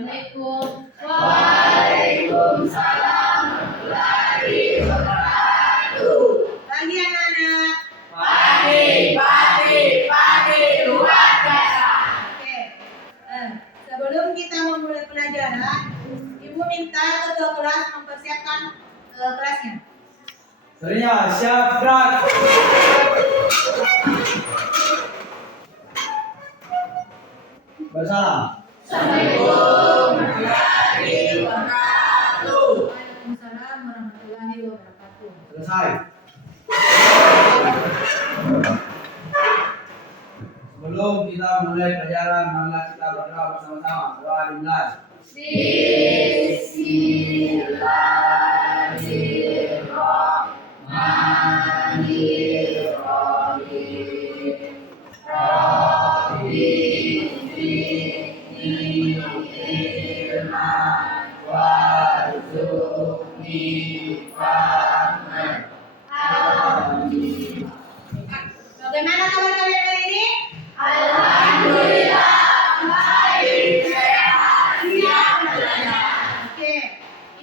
Assalamualaikum. Waalaikumsalam warahmatullahi wabarakatuh. Pagi anak-anak. Pagi luar biasa. Oke. Sebelum kita memulai pelajaran, Ibu minta ketua kelas mempersiapkan kelasnya. Sebenarnya siap gerak. Bersalam. Assalamualaikum warahmatullahi wabarakatuh. Waalaikumsalam warahmatullahi wabarakatuh. Selesai. Sebelum kita mulai pelajaran, marilah kita berdoa bersama-sama. Doa dimulai. Bismillahirrahmanirrahim. Rabbi zidni ilman warzuqni fahman. Amin. Bagaimana kabar kalian hari ini? Alhamdulillah baik, sehat, siap belajar. Oke.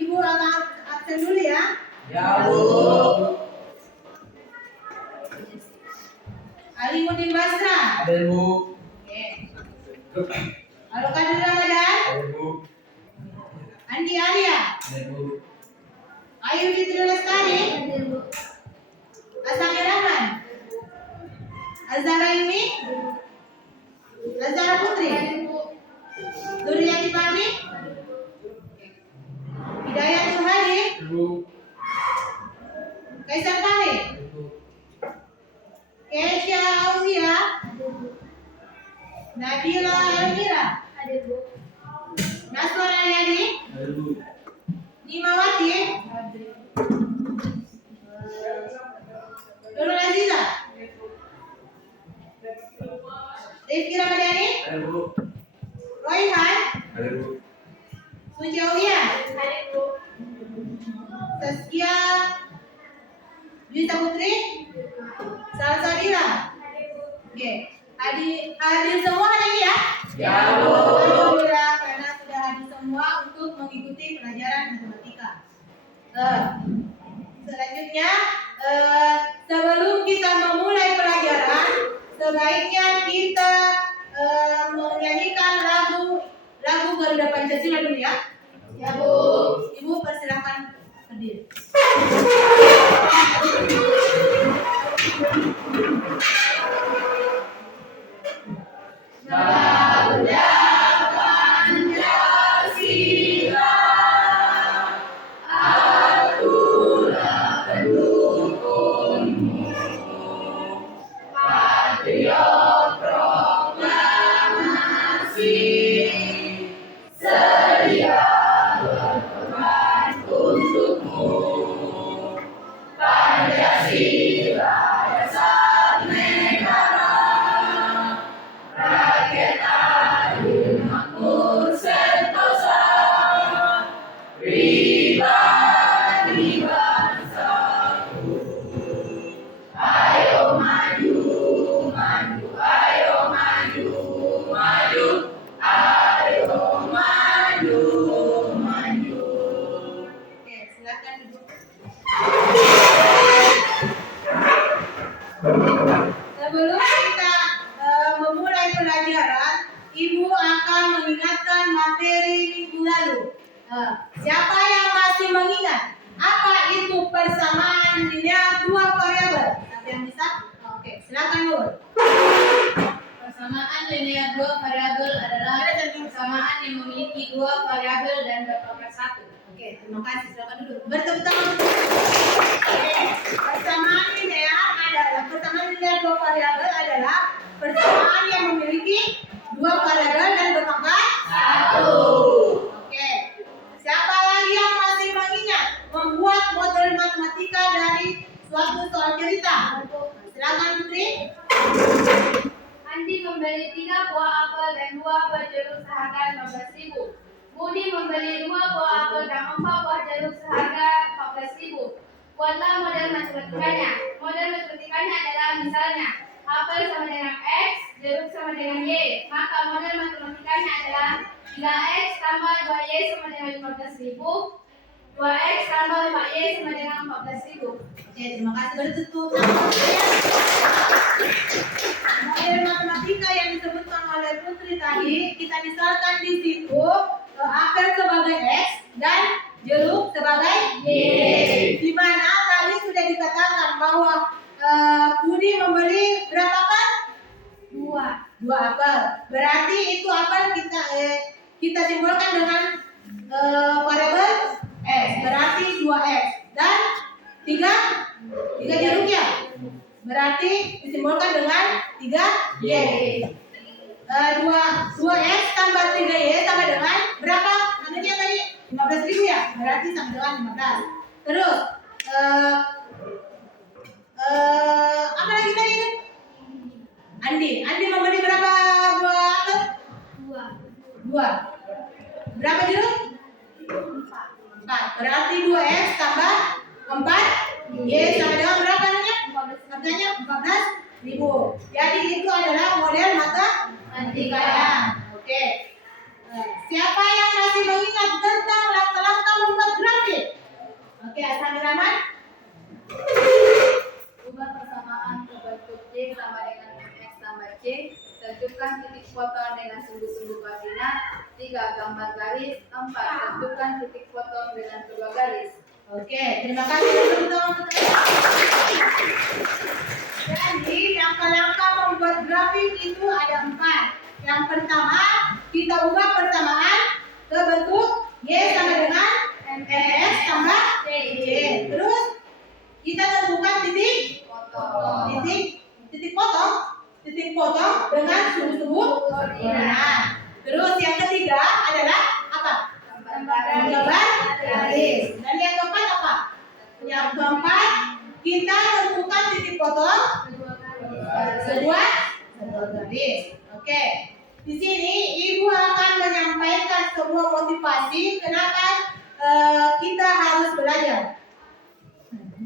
Ibu akan absen dulu ya. Ya, Bu. Alimuddin Basra. Ada, Bu. Oke. Halo Kadir Ramadan. Ada, Bu. Andi Alia. Ada, Bu. Ayu Fitri Lestari. Asami Rahman. Azhara Yumi. Azhara Putri. Duriyati Fahmi. Hidayatul Hadi. Ada, Bu. Kaisar Fahri. Ada, Bu. Keisha Aulia. Nabila Elvira. Nasron Aliadi. Ada, Bu. Nimawati. Nurul Aziza. Rifki Ramadhani. Ada, Bu. Royhan. Ada, Bu. Suci Aulia. Saskia Juwita Putri. Salsabila. Oke. Hadir semua hari ini ya? Ya, Bu. Alhamdulillah karena sudah hadir semua untuk mengikuti pelajaran matematika. Selanjutnya, sebelum kita memulai pelajaran, sebaiknya kita menyanyikan lagu Garuda Pancasila dulu ya. Ya, Bu. Ibu persilakan berdiri. Garuda Pancasila, akulah pendukungmu, patriot proklamasi, sedia berkorban untukmu. Pancasila dasar negara, rakyat adil makmur sentosa, pribadi bangsaku. Ayo maju, maju, ayo maju, maju, ayo maju, maju. Oke, silakan duduk. Sebelum kita memulai pelajaran, Ibu akan mengingatkan materi minggu lalu. Siapa yang masih mengingat apa itu persamaan linear dua variabel? Siapa yang bisa? Oke, silakan Nur. Persamaan linear dua variabel adalah persamaan yang memiliki dua variabel dan berpangkat satu. Oke, terima kasih. Silakan duduk. Bertepuk tangan. Oke, persamaan linear dua variabel adalah persamaan yang memiliki dua variabel dan berpangkat Satu. Oke. Siapa lagi yang masih mengingat membuat model matematika dari suatu soal cerita? Silakan Putri. Andi membeli 3 buah apel dan 2 buah jeruk seharga 15.000. Budi membeli 2 buah apel dan 4 buah jeruk seharga 14.000. Buatlah model matematikanya. Model matematikanya adalah misalnya apel sama dengan X, jeruk sama dengan Y. Maka model matematikanya adalah 3X tambah 2Y sama dengan 15.000. 2X tambah 5Y sama dengan 14.000. Oke, terima kasih. Bertutup model matematika yang disebutkan oleh Putri tadi, kita misalkan di situ apel sebagai X dan jeruk sebagai Y. Di mana tadi sudah dikatakan bahwa Budi membeli berapa apel? 2 apel. Berarti itu apel kita simbolkan dengan variabel X. Berarti 2X dan 3 jeruk ya. Berarti disimbolkan dengan 3Y. 2X tambah 3Y sama dengan berapa? Namanya tadi 15.000 ya. Berarti sama dengan 15. Terus apa lagi tadi? Andi membeli berapa buah apel? 2. Berapa jeruk? 4. Berarti 2X tambah 4Y sama dengan berapa namanya? Harganya 14.000. Jadi itu adalah model matematika ya. Oke. Siapa yang masih mengingat tentang langkah-langkah membuat grafik? Oke, Asani Rahman. Ubah persamaan ke bentuk Y sama dengan X tambah C. Tentukan titik potong dengan sumbu-sumbu koordinat. 3. Gambar garis. 4. Tentukan titik potong dengan kedua garis. Oke, terima kasih teman-teman. Jadi langkah-langkah membuat grafik itu ada 4. Yang pertama, kita ubah persamaan ke bentuk Y sama dengan MX tambah Y. Terus kita tentukan titik potong dengan sumbu-sumbu koordinat. Terus yang ketiga adalah apa? Gambar garis. Dan yang keempat apa? Yang keempat kita tentukan titik potong sebuah garis. Oke. Di sini Ibu akan menyampaikan sebuah motivasi kenapa kita harus belajar.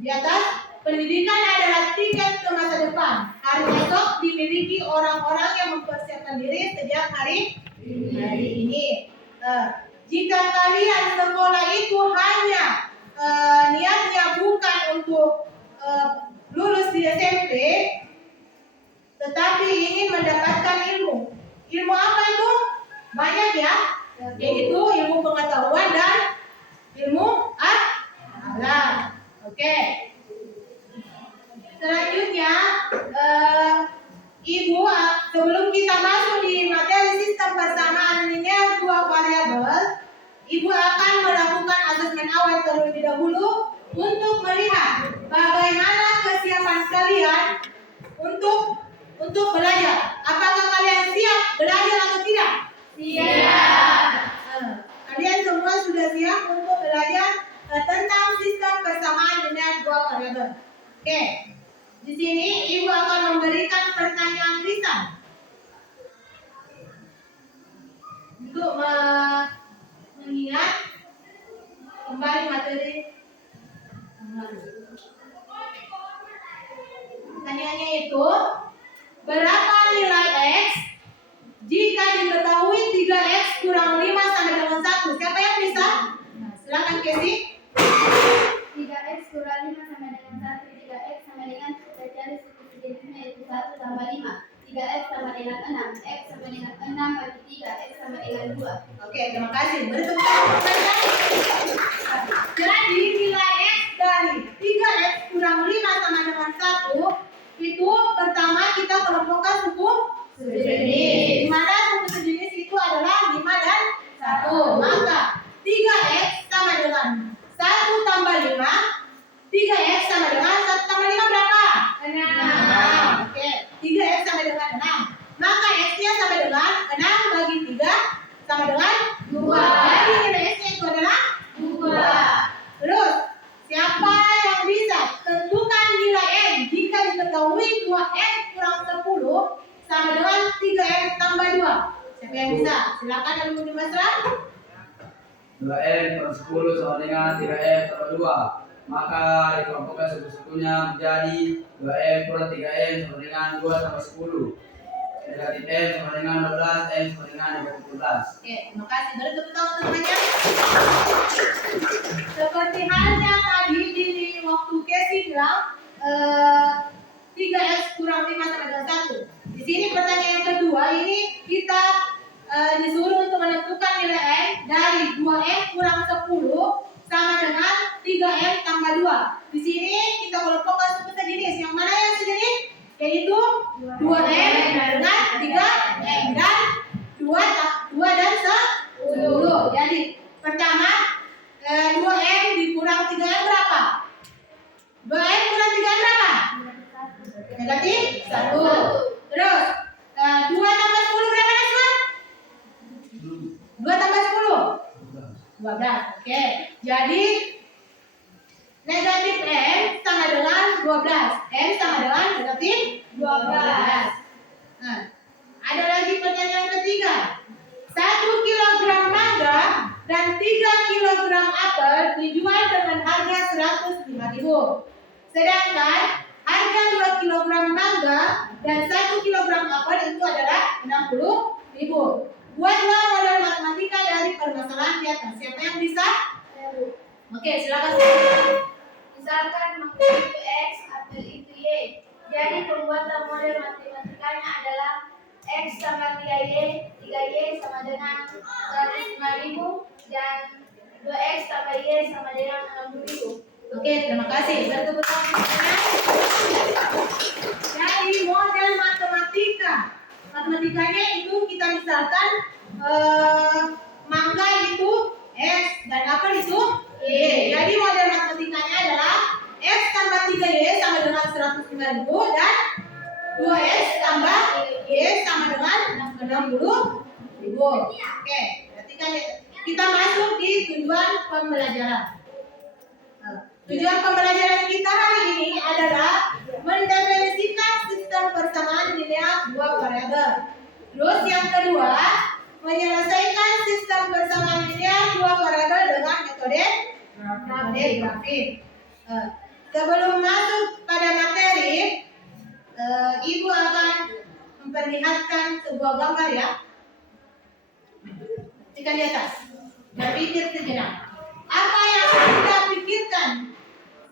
Di atas, pendidikan adalah tiket ke masa depan. Hari esok dimiliki orang-orang yang mempersiapkan diri sejak hari ini. Jika kalian sekolah itu hanya niatnya bukan untuk lulus di SMP, tetapi ingin mendapatkan ilmu. Ilmu apa itu? Banyak ya, yaitu ilmu pengetahuan dan ilmu akhlak. Oke. Selanjutnya, Ibu, sebelum kita masuk di materi sistem persamaan linear dua variabel, Ibu akan melakukan asesmen awal terlebih dahulu untuk melihat bagaimana kesiapan kalian untuk belajar. Apakah kalian siap belajar atau tidak? Siap. Kalian semua sudah siap untuk belajar tentang sistem persamaan linear dua variabel. Oke. Di sini Ibu akan memberikan pertanyaan lisan untuk mengingat kembali materi. Pertanyaannya itu, berapa nilai X jika diketahui 3X kurang 5 sama dengan 1? Siapa yang bisa? Nah, silakan Kesi. 3X kurang 5 sama dengan 1. 3X sama dengan kita cari suku sejenisnya yaitu 1 tambah 5. 3X sama dengan 6. X sama dengan 6 bagi 3. X sama dengan 2. Oke, terima kasih. Bertemu jadi nilai X dari 3X kurang 5 sama dengan 1 itu pertama kita kelompokkan suku sejenis. Di mana suku sejenis itu adalah 5 dan 1. Maka 3X sama dengan 1 tambah 5. 3X sama dengan 1 tambah 5 berapa? 6. Oke, 3X sama dengan 6. Maka X-nya sama dengan 6 bagi 3 sama dengan 2. Jadi nilai X-nya itu adalah 2. Terus, siapa yang bisa tentukan nilai N jika diketahui 2N kurang 10 sama dengan 3N tambah 2? Siapa yang bisa? Silakan yang mau Masra. 2N per 10 sama dengan 3N per 2. Maka dikelompokkan suku-sukunya menjadi 2N per 3N sama dengan 2 tambah 10. Negatif M sama dengan 12, M sama dengan 17. Oke, terima kasih. Beri tepuk tangan semuanya. Seperti halnya tadi di waktu Casey bilang 3x kurang 5 sama dengan 1. Di sini pertanyaan kedua ini kita disuruh untuk menentukan nilai M dari 2M kurang 10 sama dengan 3M tambah 2. Di sini kita kelompokkan semua sejenis. Yang mana yang sejenis? Yaitu 2M dengan 3M dan 2 dan 10. Jadi pertama 2M dikurang 3M berapa? 2M kurang 3M berapa? Negatif 1. Terus 2 tambah 10 berapa Naswan? 2 tambah 10? 12. Oke. Jadi negatif M sama dengan 12. M sama dengan negatif 12. Nah, ada lagi pertanyaan ketiga. 1 kilogram mangga dan 3 kilogram apel dijual dengan harga 105.000. Sedangkan harga 2 kilogram mangga dan 1 kilogram apel itu adalah 60.000. Buatlah model matematika dari permasalahan di atas. Siapa yang bisa? Oke, silakan. Misalkan mangga itu X, apel itu Y. Jadi pembuatan model matematikanya adalah X sama 3Y, 3Y sama dengan 105.000 dan 2X tambah Y sama dengan 60.000. Oke, terima kasih. Tepuk tangan semuanya. Jadi model matematikanya itu kita misalkan mangga itu X dan apel itu Y. Jadi model matematikanya adalah X tambah 3Y sama dengan 105.000 dan 2X tambah Y sama dengan 60.000. Oke, perhatikan ya. Kita masuk di tujuan pembelajaran. Tujuan pembelajaran kita hari ini adalah mendefinisikan sistem persamaan linear dua variabel. Terus yang kedua, menyelesaikan sistem persamaan linear dua variabel dengan metode grafik. Sebelum masuk pada materi, Ibu akan memperlihatkan sebuah gambar ya. Perhatikan di atas. Berpikir sejenak. Apa yang Anda pikirkan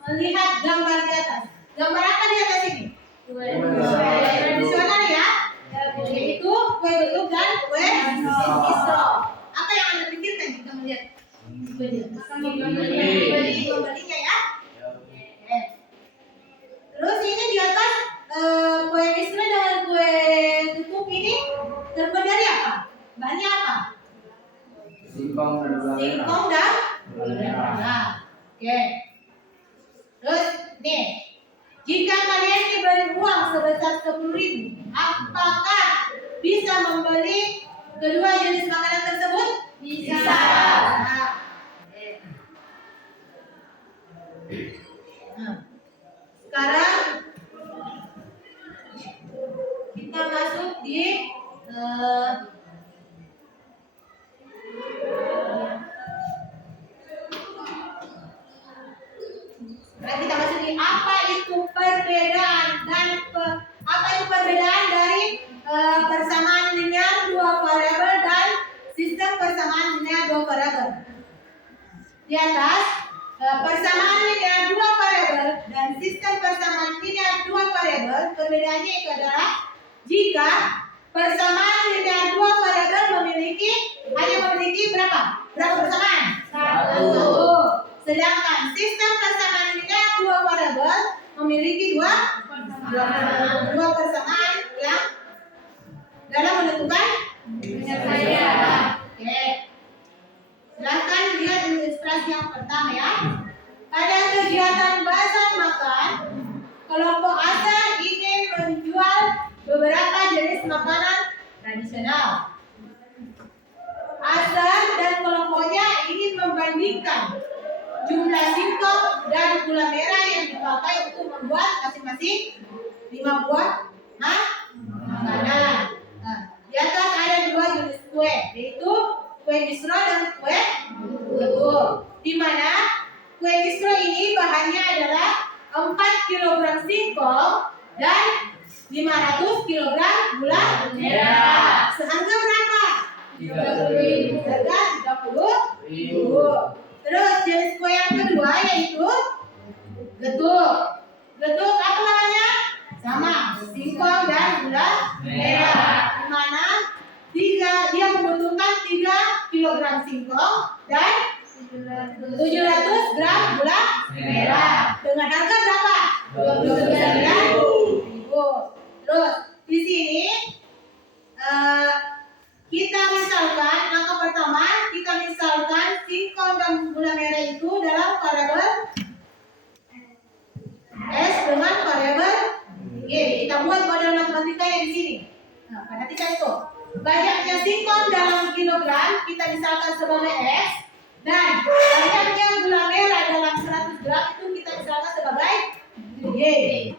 melihat gambar di atas? Gambar apa di atas ini? Kue tradisional ya, yaitu kue betuk dan kue pisau. Apa yang Anda pikirkan jika melihat kue di atas? Membelinya ya. Terus ini di atas kue misra dengan kue tutup ini terbuat dari apa? Bahannya apa? Singkong dan gula merah. Singkong dan gula merah. Oke. Terus nih, jika kalian diberi uang sebesar 10.000, apakah bisa membeli kedua jenis makanan tersebut? Bisa. Nah, sekarang kita masuk di kita masuk di apa itu perbedaan dan apa itu perbedaan dari persamaan linear dua variabel dan sistem persamaan linear dua variabel. Di atas persamaan linear dua variabel dan sistem persamaan linear dua variabel perbedaannya itu adalah jika persamaan linear dua variabel hanya memiliki berapa persamaan? 1. Sedangkan sistem persamaan linear dua variabel memiliki dua persamaan yang dalam menentukan penyelesaian. Oke. Silahkan lihat ilustrasi yang pertama ya. Pada kegiatan bazar makan, kelompok Asar ingin menjual beberapa jenis makanan tradisional. Asar dan kelompoknya ingin membandingkan jumlah singkong dan gula merah yang dipakai untuk membuat masing-masing 5 buah makanan. Nah, di atas ada 2 jenis kue, yaitu kue misro dan kue betuk. Di mana kue misro ini bahannya adalah 4 kg singkong dan 500 kilogram gula merah. Seharga berapa? 30.000. Harga 30.000. Terus jenis kue yang kedua yaitu getuk. Getuk apa namanya? Sama, singkong dan gula merah. Di mana dia membutuhkan 3 kilogram singkong dan 700 gram gula merah. Dengan harga berapa? 29.000. Terus di sini kita misalkan langkah pertama kita misalkan singkong dan gula merah itu dalam variabel S dengan variabel Y. Kita buat model matematikanya di sini. Nah, perhatikan itu. Banyaknya singkong dalam kilogram kita misalkan sebagai X dan banyaknya gula merah dalam 100 gram itu kita misalkan sebagai Y.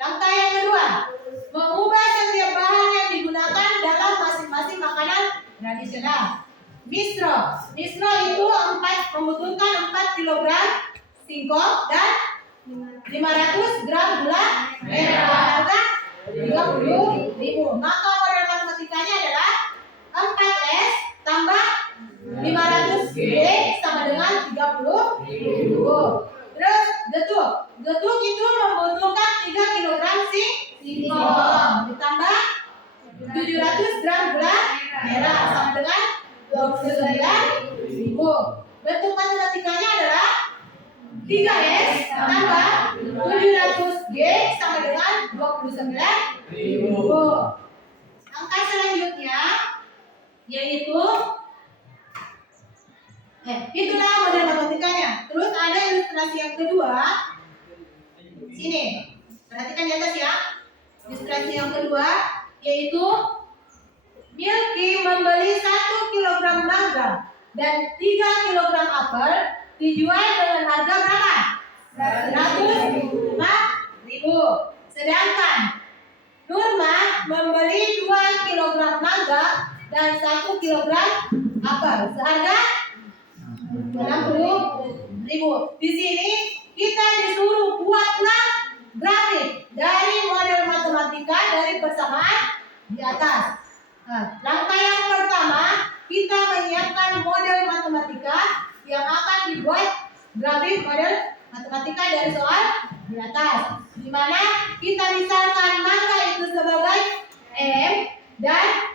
Langkah yang kedua, mengubah setiap bahan yang digunakan dalam masing-masing makanan tradisional. Misro itu membutuhkan 4 kg singkong dan 500 gram gula merah. Harga 30.000. Maka model matematikanya adalah 4S tambah 500G sama dengan 30.000. Terus getuk itu membutuhkan 3 kg singkong ditambah 700 gram gula merah sama dengan 29.000. Bentuk matematikanya adalah 3S tambah 700G sama dengan 29.000. Angka selanjutnya yaitu itulah model matematikanya. Terus ada ilustrasi yang kedua. Sini. Perhatikan di atas ya. Ilustrasi yang kedua yaitu Milky membeli 1 kg mangga dan 3 kg apel dijual dengan harga berapa? 105.000. Sedangkan Nurma membeli 2 kg mangga dan 1 kg apel seharga 60.000. Di sini kita disuruh buatlah grafik dari model matematika dari persamaan di atas. Langkah yang pertama kita menyiapkan model matematika yang akan dibuat grafik model matematika dari soal di atas. Di mana kita misalkan mangga itu sebagai M dan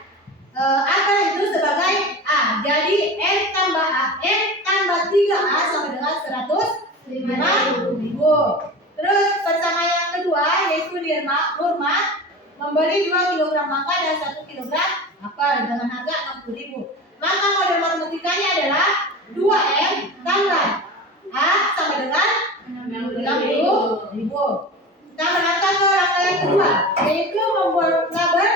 apel itu sebagai A. Jadi M tambah A, M tambah 3A sama dengan 105.000. Terus persamaan yang kedua yaitu Nurma membeli 2 kg mangga dan 1 kg apel dengan harga 60.000. Maka model matematikanya adalah 2M tambah A sama dengan 60.000. Kita berangkat ke langkah yang kedua yaitu membuat tabel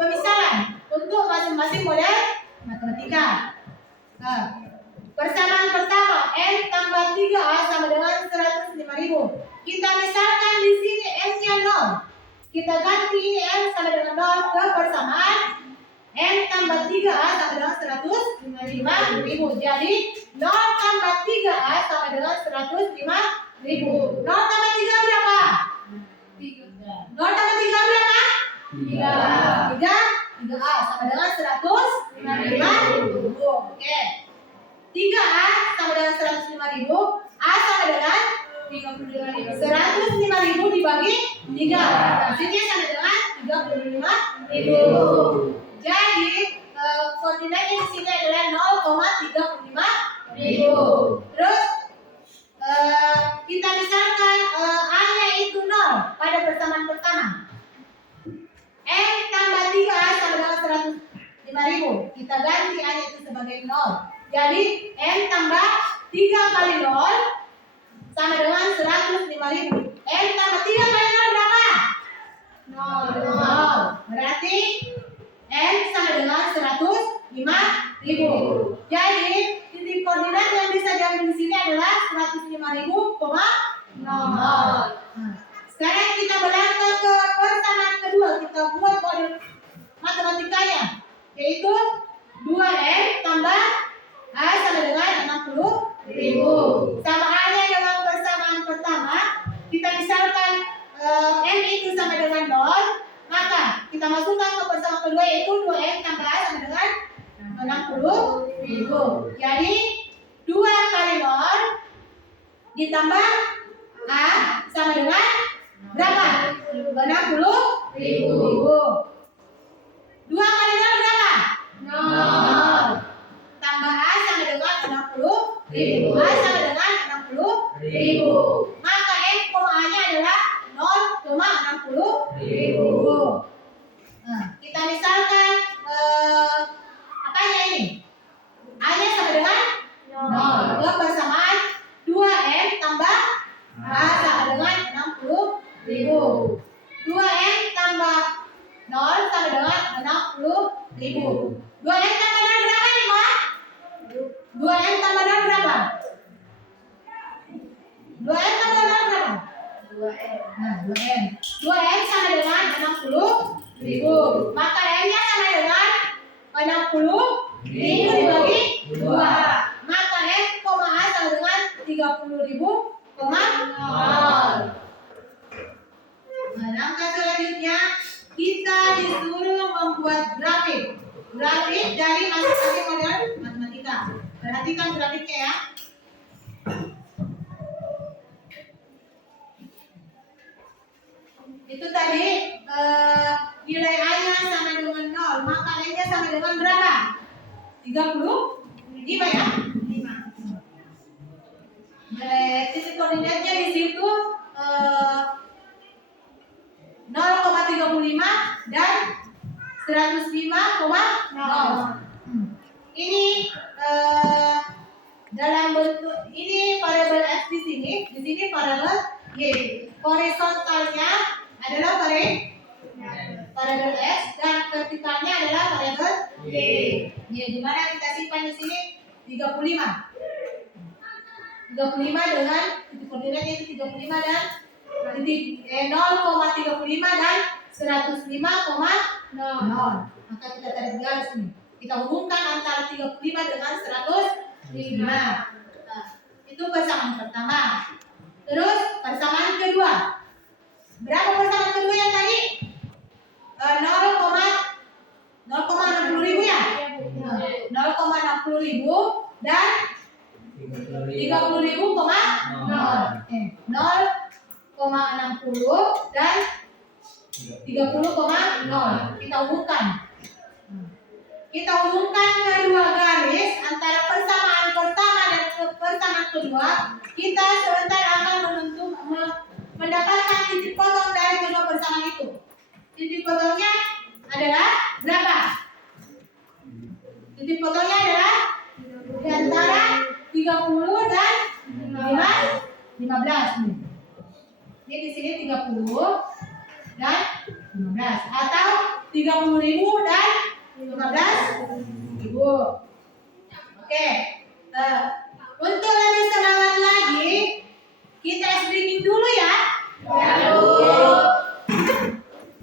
pemisahan untuk masing-masing model matematika. Persamaan pertama M tambah 3A sama dengan 105.000. Kita misalkan di sini M-nya 0. Kita ganti ini M sama dengan 0 ke persamaan M tambah 3A sama dengan 105.000. Jadi 0 tambah 3A sama dengan 105.000. 0 tambah 3 berapa? 0 tambah 3 berapa? 3A sama dengan 105.000. Oke. 3A sama dengan 105.000. A sama dengan 105.000 dibagi 3. Hasilnya sama dengan 35.000. Jadi koordinatnya di sini adalah 0,35.000. Terus kita misalkan A-nya itu 0 pada persamaan pertama. M tambah 3A sama dengan 105.000. Kita ganti A-nya itu sebagai 0. Jadi M tambah 3 kali 0 sama dengan 105.000. M tambah 3 kali 0 berapa? 0. Berarti M sama dengan 105.000. Jadi titik koordinat yang bisa diambil di sini adalah 105.000,0. Sekarang kita berangkat ke persamaan kedua. Kita buat model matematikanya yaitu 2M tambah A sama dengan 60.000. Sama halnya dengan persamaan pertama, kita misalkan M itu sama dengan 0, masukkan ke persamaan kedua yaitu 2M tambah A sama dengan 60.000. Jadi 2 kali 0 ditambah A sama dengan berapa? 60.000. 2 kali 0 berapa? 0. Tambah A sama dengan 60.000. A sama dengan 60.000. Maka M, A-nya adalah 0,60.000. Nah, kita misalkan apanya ini? A-nya sama dengan 0. Ke persamaan 2M tambah A sama dengan 60.000. 2M tambah 0 sama dengan 60.000. 2M tambah 0 berapa nih, Ma? 2M tambah 0 berapa? 2M tambah 0 berapa? 2M. Nah, 2M. 2M sama dengan 60.000. Maka M-nya sama dengan 60.000 dibagi 2. Maka M, A sama dengan 30.000, 0. Nah, langkah selanjutnya kita disuruh membuat grafik. Grafik dari masing-masing model matematika. Perhatikan grafiknya ya. Itu tadi nilai A-nya sama dengan 0, maka N-nya sama dengan berapa? 35 ya? 5. Titik koordinatnya di situ 0,35 dan 105,0. Ini dalam bentuk ini variabel X di sini variabel Y. Horizontalnya adalah variabel X dan vertikalnya adalah variabel Y. Di mana kita simpan di sini 35. 35 dengan titik koordinatnya itu 35 dan titik 0,35 dan 105,0. Maka kita tarik garis ini. Kita hubungkan antara 35 dengan 105. Nah, itu persamaan pertama. Terus persamaan kedua. Berapa persamaan kedua yang tadi? 0,60.000 ya? 0,60.000 dan 30.000, 0,60 dan 30,0. Kita hubungkan. Kita hubungkan kedua garis antara persamaan pertama dan persamaan kedua. Kita sebentar akan mendapatkan titik potong dari kedua persamaan itu. Titik potongnya adalah berapa? Titik potongnya adalah di antara 30 dan 15 nih. Ini di sini 30 dan 15 atau 30.000 dan 15.000. Oke. Untuk lebih semangat lagi, kita speaking dulu ya.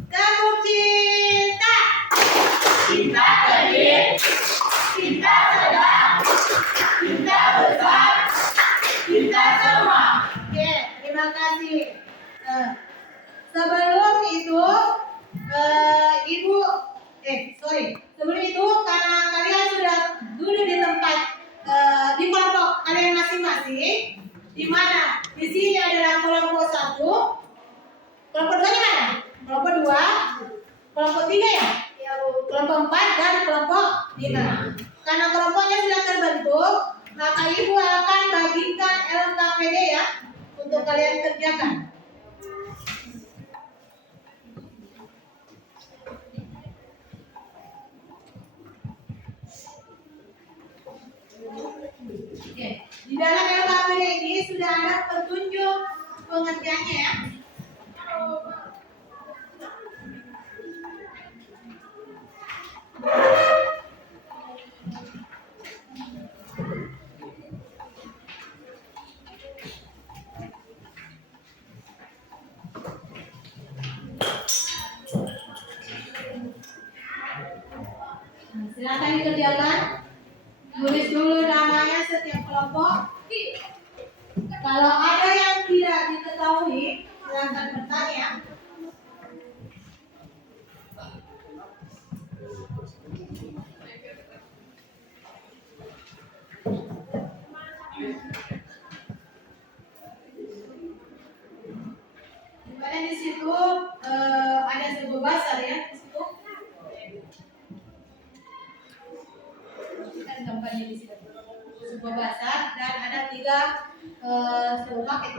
Tepuk cinta. Cinta kecil, cinta sedang, cinta besar, cinta semua. Oke, terima kasih. Sebelum itu, sebelum itu karena kalian sudah duduk di tempat di kelompok kalian masing-masing, di mana di sini adalah kelompok 1, kelompok 2 di mana? Kelompok 2, kelompok 3 ya? Kelompok 4 dan kelompok 5. Karena kelompoknya sudah terbentuk, maka ibu akan bagikan LKPD ya untuk kalian kerjakan. Oke, di dalam LKPD ini sudah ada petunjuk pengertiannya ya. Silakan dikerjakan. Tulis dulu namanya setiap kelompok. Kalau ada yang tidak diketahui, silakan bertanya. sebuah bahasa dan ada sebuah paket.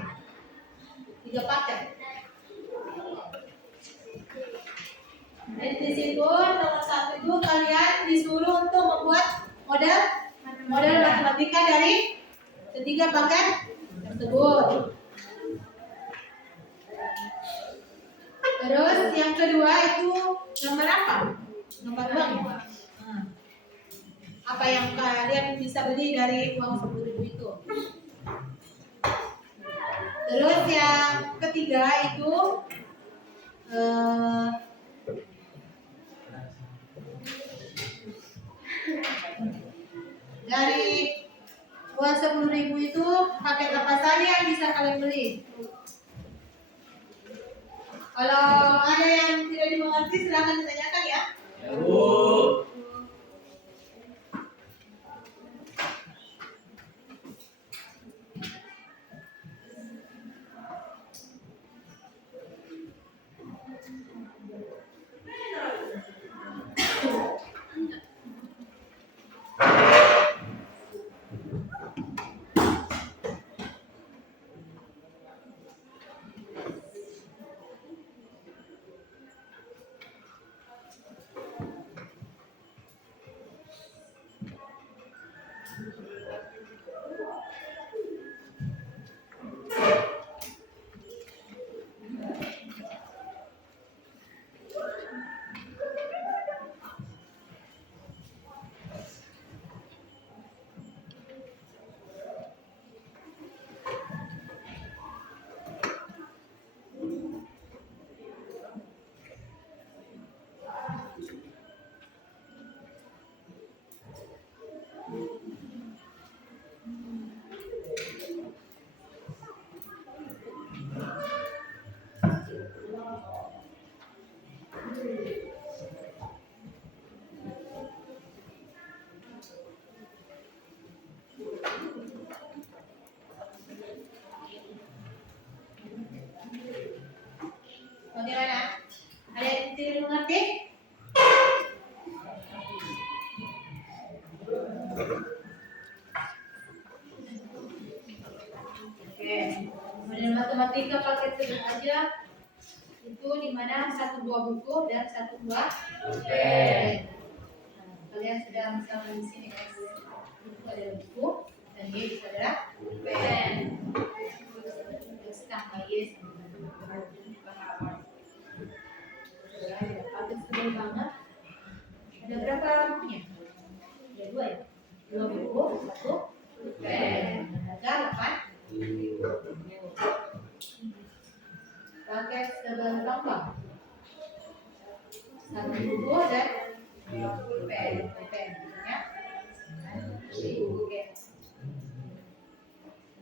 3 paket. Dan di situ nomor 1 itu kalian disuruh untuk membuat model matematika dari ketiga paket tersebut. Terus yang kedua itu gambar apa? Gambar uang. Nah, apa yang kalian bisa beli dari uang 10.000 itu? Terus yang ketiga itu dari uang 10.000 itu paket apa saja yang bisa kalian beli? Kalau ada yang tidak dimengerti silakan ditanyakan ya. Ya, Bu. Bagaimana? Ada yang tidak mengerti? Oke. Model matematika paket sederhana itu di mana 1 buah buku dan 1 buah pen. Nah, kalian sudah misalkan di sini X itu adalah buku dan Y itu adalah pen. X tambah Y sama dengan paket sederhana banget. Ada berapa bukunya? Ada 2 ya? 2 buku, 1 pen. Harga 8. Paket sebelah lengkap 1 buku dan 20 pen. Ya. Oke.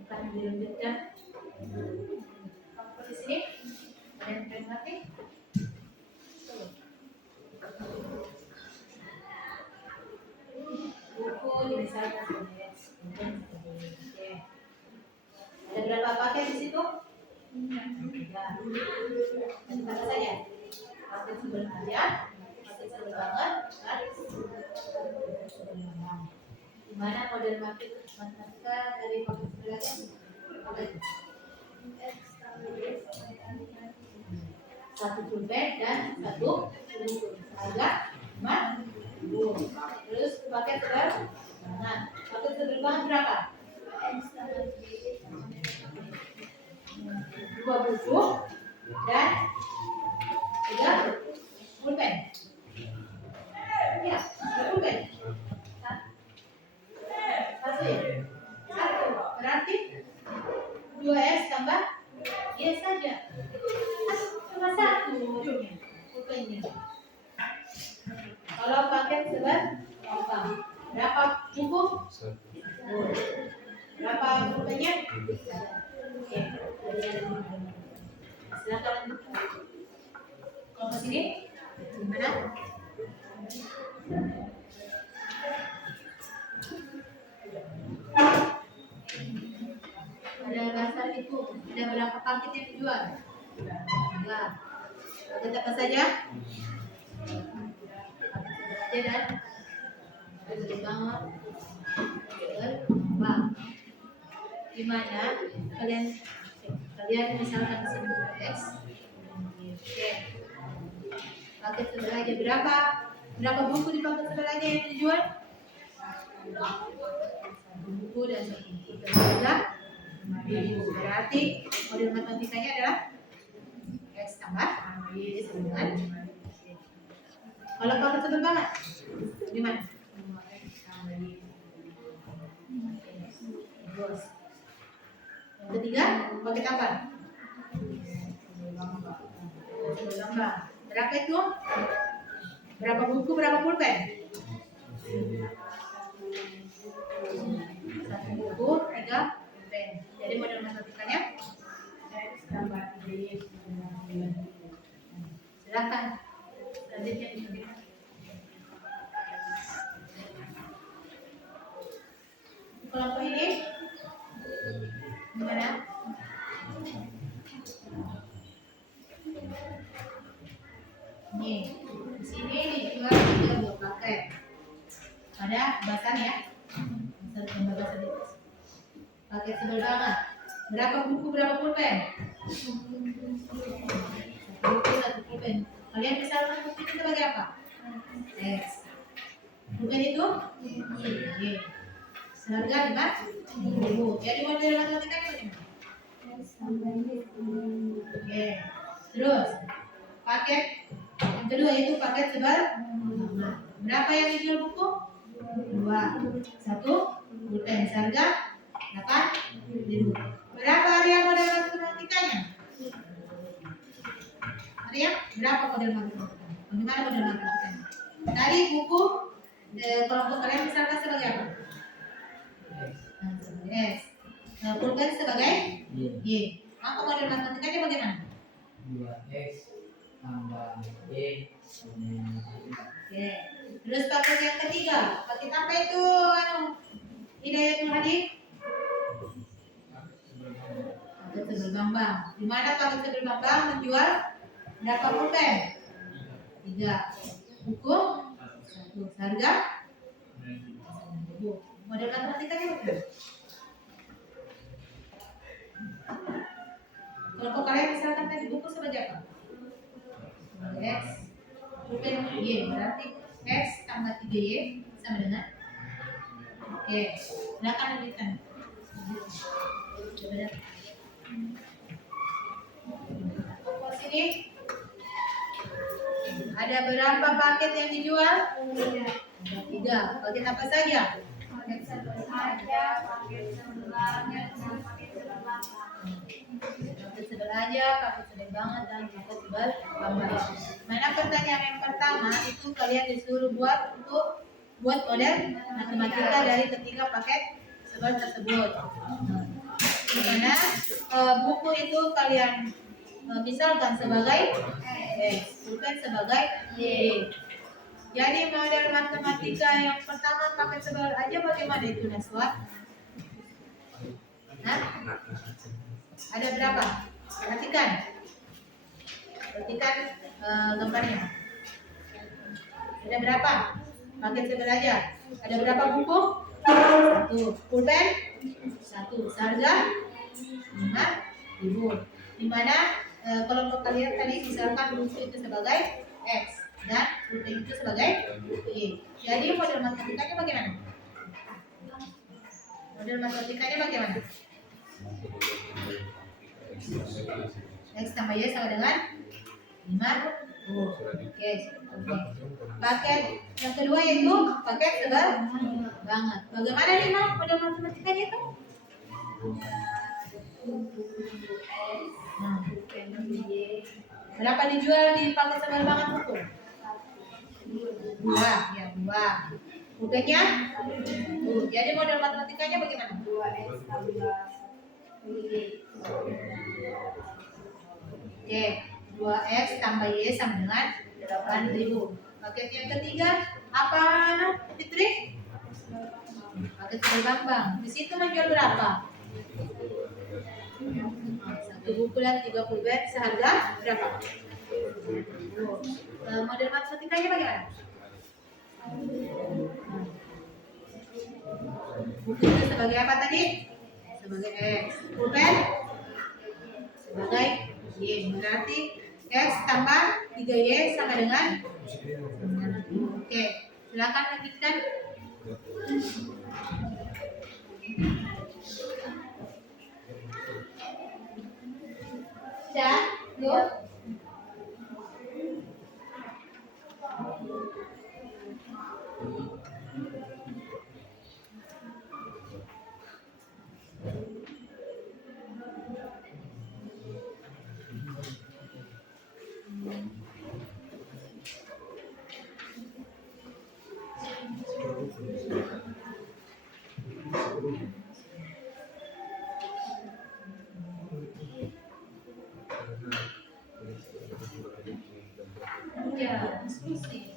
Akan dilanjutkan. Di sini ada yang pen mati. Buku dibesarkan sebenarnya. Oke. Ada berapa paket di situ? Ya. Mana saja? Paket sebenarnya, paket sebenarnya, dan sebenarnya. Di mana model matematika dari paket sebenarnya? Apa itu? Satu pulpen dan 1 buku. Harga 5.000. Terus paket sederhana. Paket sederhana berapa? 2 buku dan 3 pulpen. Ya, 3 pulpen. 1 ya? 1. Berarti 2S tambah Y saja. Cuma 1 ujungnya pulpennya. Kalau paket seberapa? Berapa buku? 1. Berapa pulpennya? Oke. Silakan lanjut. Kalau ke sini gimana? Ada bahasa itu, ada berapa paket yang dijual? Nah, paket apa saja? Paket dan banget. di mana kalian misalkan di sini X. Oke. Paket sebelah aja berapa buku di paket sebelah aja yang dijual? Satu buku dan satu buku dan juga berarti model matematikanya adalah X tambah Y sama dengan. Kalau paket tebal banget gimana? Terus yang ketiga paket apa? Lambang. Berapa itu? Berapa buku, berapa pulpen? Satu buku, 3 pulpen. Jadi model matematikanya X tambah Y. Silakan. Selanjutnya ditunjukkan. Kelompok ini gimana? Nih, di sini dijual juga 2 paket. Ada bahasan ya. Paket sebel banget. Berapa buku, berapa pulpen? Satu buku, satu pulpen. Kalian bisa lihat buku itu sebagai apa? X. Pulpen itu? Y. Seharga 5.000. Jadi model matematikanya bagaimana? Oke. Terus paket yang kedua itu paket sebal. Berapa yang dijual buku? 2. Satu pulpen seharga 8.000. Berapa area model matematikanya? Area berapa model matematikanya? Bagaimana model matematikanya? Tadi buku kelompok kalian misalkan sebagai apa? Sebagai X. Pulpen sebagai Y. Maka model matematikanya bagaimana? 2x tambah y. Oke. Terus paket yang ketiga, paket apa itu? Hidayat Nur Hadi? Paket sebel Bambang. Di mana paket sebel Bambang menjual berapa pulpen? 3 buku, 1 harga 9.000. Model matematikanya betul. Kelompok kalian misalkan tadi buku sebagai apa? X. Pulpen Y berarti X tambah 3Y sama dengan. Oke, silakan lanjutkan. Kelompok sini ada berapa paket yang dijual? Ada 3. Paket apa saja? Paket sebel aja, paket sebelahnya, dan paket sebel bangka. Paket sebel aja, paket sebel banget, dan paket sebel bambang. Mana pertanyaan yang pertama itu kalian disuruh buat model matematika dari ketiga paket sebel tersebut. Di mana buku itu kalian misalkan sebagai X, pulpen sebagai Y. Jadi model matematika yang pertama paket sebel aja bagaimana itu Naswa? Hah? Ada berapa? Perhatikan gambarnya. Ada berapa? Paket sebel aja. Ada berapa buku? 1. Pulpen? 1. Seharga 5.000. Di mana kelompok kalian tadi misalkan buku itu sebagai X dan pulpen itu sebagai Y. Jadi model matematikanya bagaimana? Model matematikanya bagaimana? X tambah Y sama dengan 5. Oke. Paket yang kedua yaitu paket sebel banget. Bagaimana nih Mak model matematikanya itu? Nah, berapa dijual di paket sebel banget buku? 2. Ya 2. Pulpennya? Jadi model matematikanya bagaimana? 2X tambah Y. Oke, 2X tambah Y sama dengan 8.000. Paket yang ketiga apa Fitri? Paket sebel Bambang. Di situ menjual berapa? 1 buku dan 3 pulpen seharga berapa? Model matematikanya bagaimana? Buku itu sebagai apa tadi? sebagai X. Pulpen sebagai Y. Berarti X tambah 3Y sama dengan 9. Oke, silakan lanjutkan. Sudah? Belum? Ya, diskusi.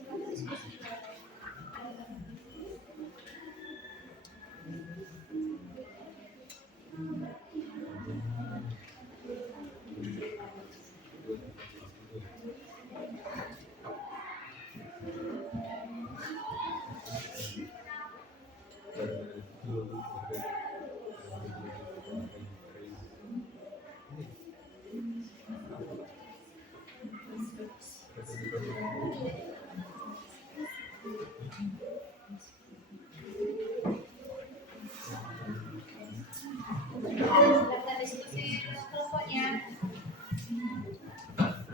Silakan diskusi dengan kelompoknya.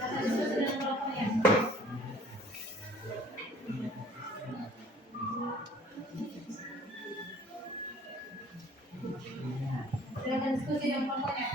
Silakan diskusi dengan kelompoknya. Silakan diskusi dengan kelompoknya.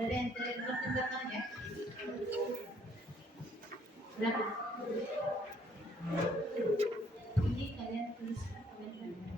Ada yang terus tingkatannya? Berapa? Ini kalian tulis komentarnya.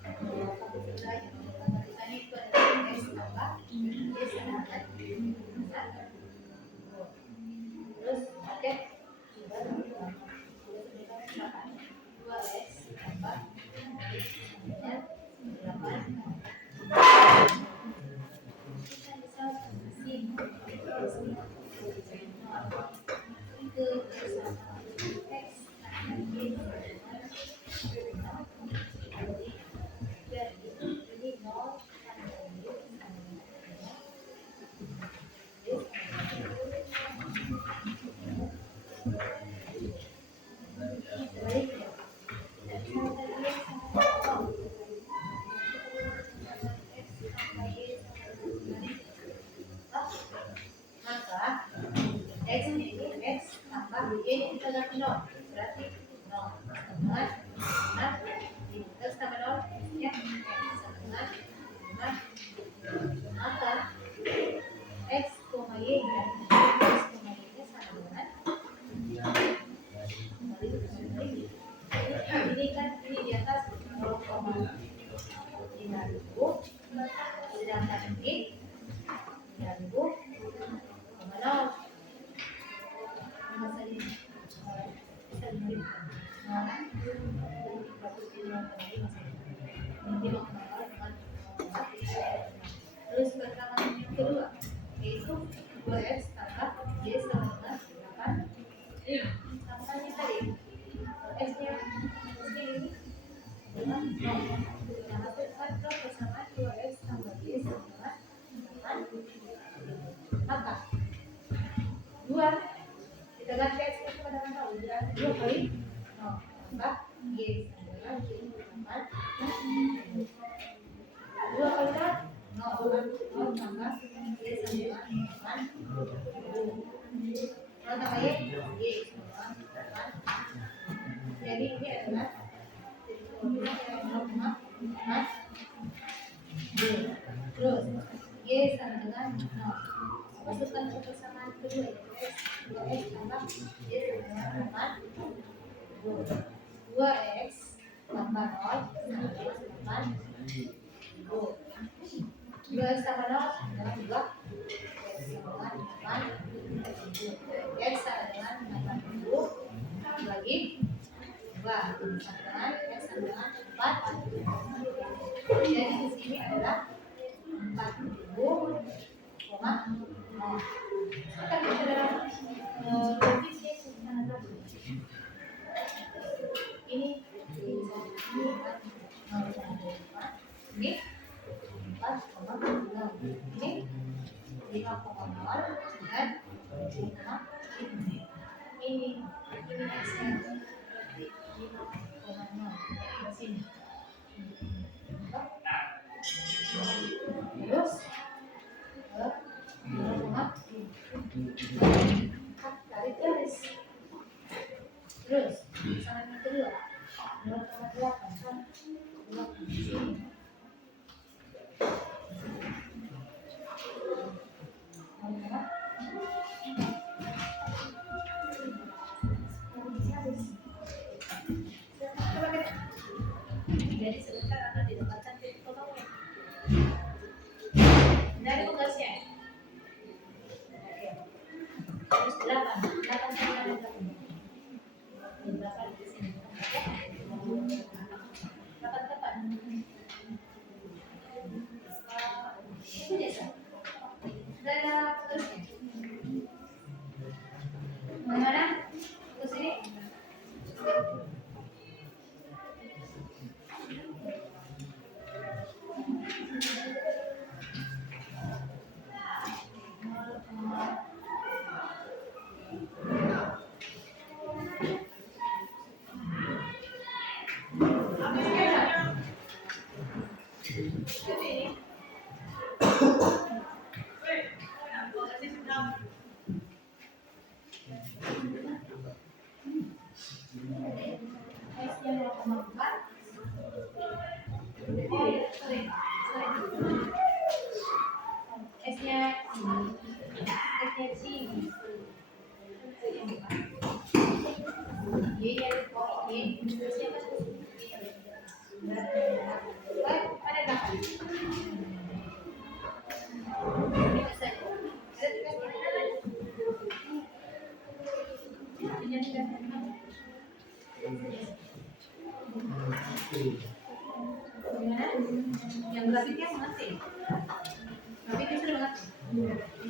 Satu sebelahnya. Matematikanya itu adalah X tambah Y sama dengan 1. Terus pakai 2x tambah X sama dengan 8. Kita bisa kasih ke X sama Y jadi ini 0 sebaliknya maka X ini X tambah Y kita ganti 0 berarti 0 sama dengan X tambah 0 ya sama dengan 5 maka X, Y dan X, Y nya sama dengan ini kan ini di atas 0,5 ribu sedangkan ini 3.000 koma 0 masa ini bisa diberi terus pertama yang kedua yaitu 2x tambah y sama dengan 8 sama tadi x nya ini dengan 0 nah hasilkan persamaan 2x tambah y sama dengan 8 maka 2 kita ganti x nya kepada 0 berarti 2 kali 0 tambah y sama dengan 8 2 kali 0 tambah y sama dengan 8 0 tambah y sama 8 jadi ini adalah 0,4 terus y sama dengan 0 masukkan ke persamaan kedua yaitu 2x tambah y sama dengan 8 2x tambah 0 sama dengan 8 2x tambah 0 adalah 2 x sama dengan 8 x sama dengan 80 bagi 2 sama dengan x sama dengan 4 jadi di sini adalah 4000 koma 0 kita dalam grafisnya ini ini 0,5 ini 4,0 ini 5,0 dan 5,5 ini x-nya berarti 5,0 di sini terus ke 0,5 tarik garis terus sama yang kedua 0,8 kan 2 di sini jadi sebentar akan didapatkan titik totalnya dari tugasnya terus 8 sama 8 8 di sini 8 tepat itu biasa dari tugasnya bagaimana tugas ini Yang grafiknya mengerti. Grafiknya sudah mengerti.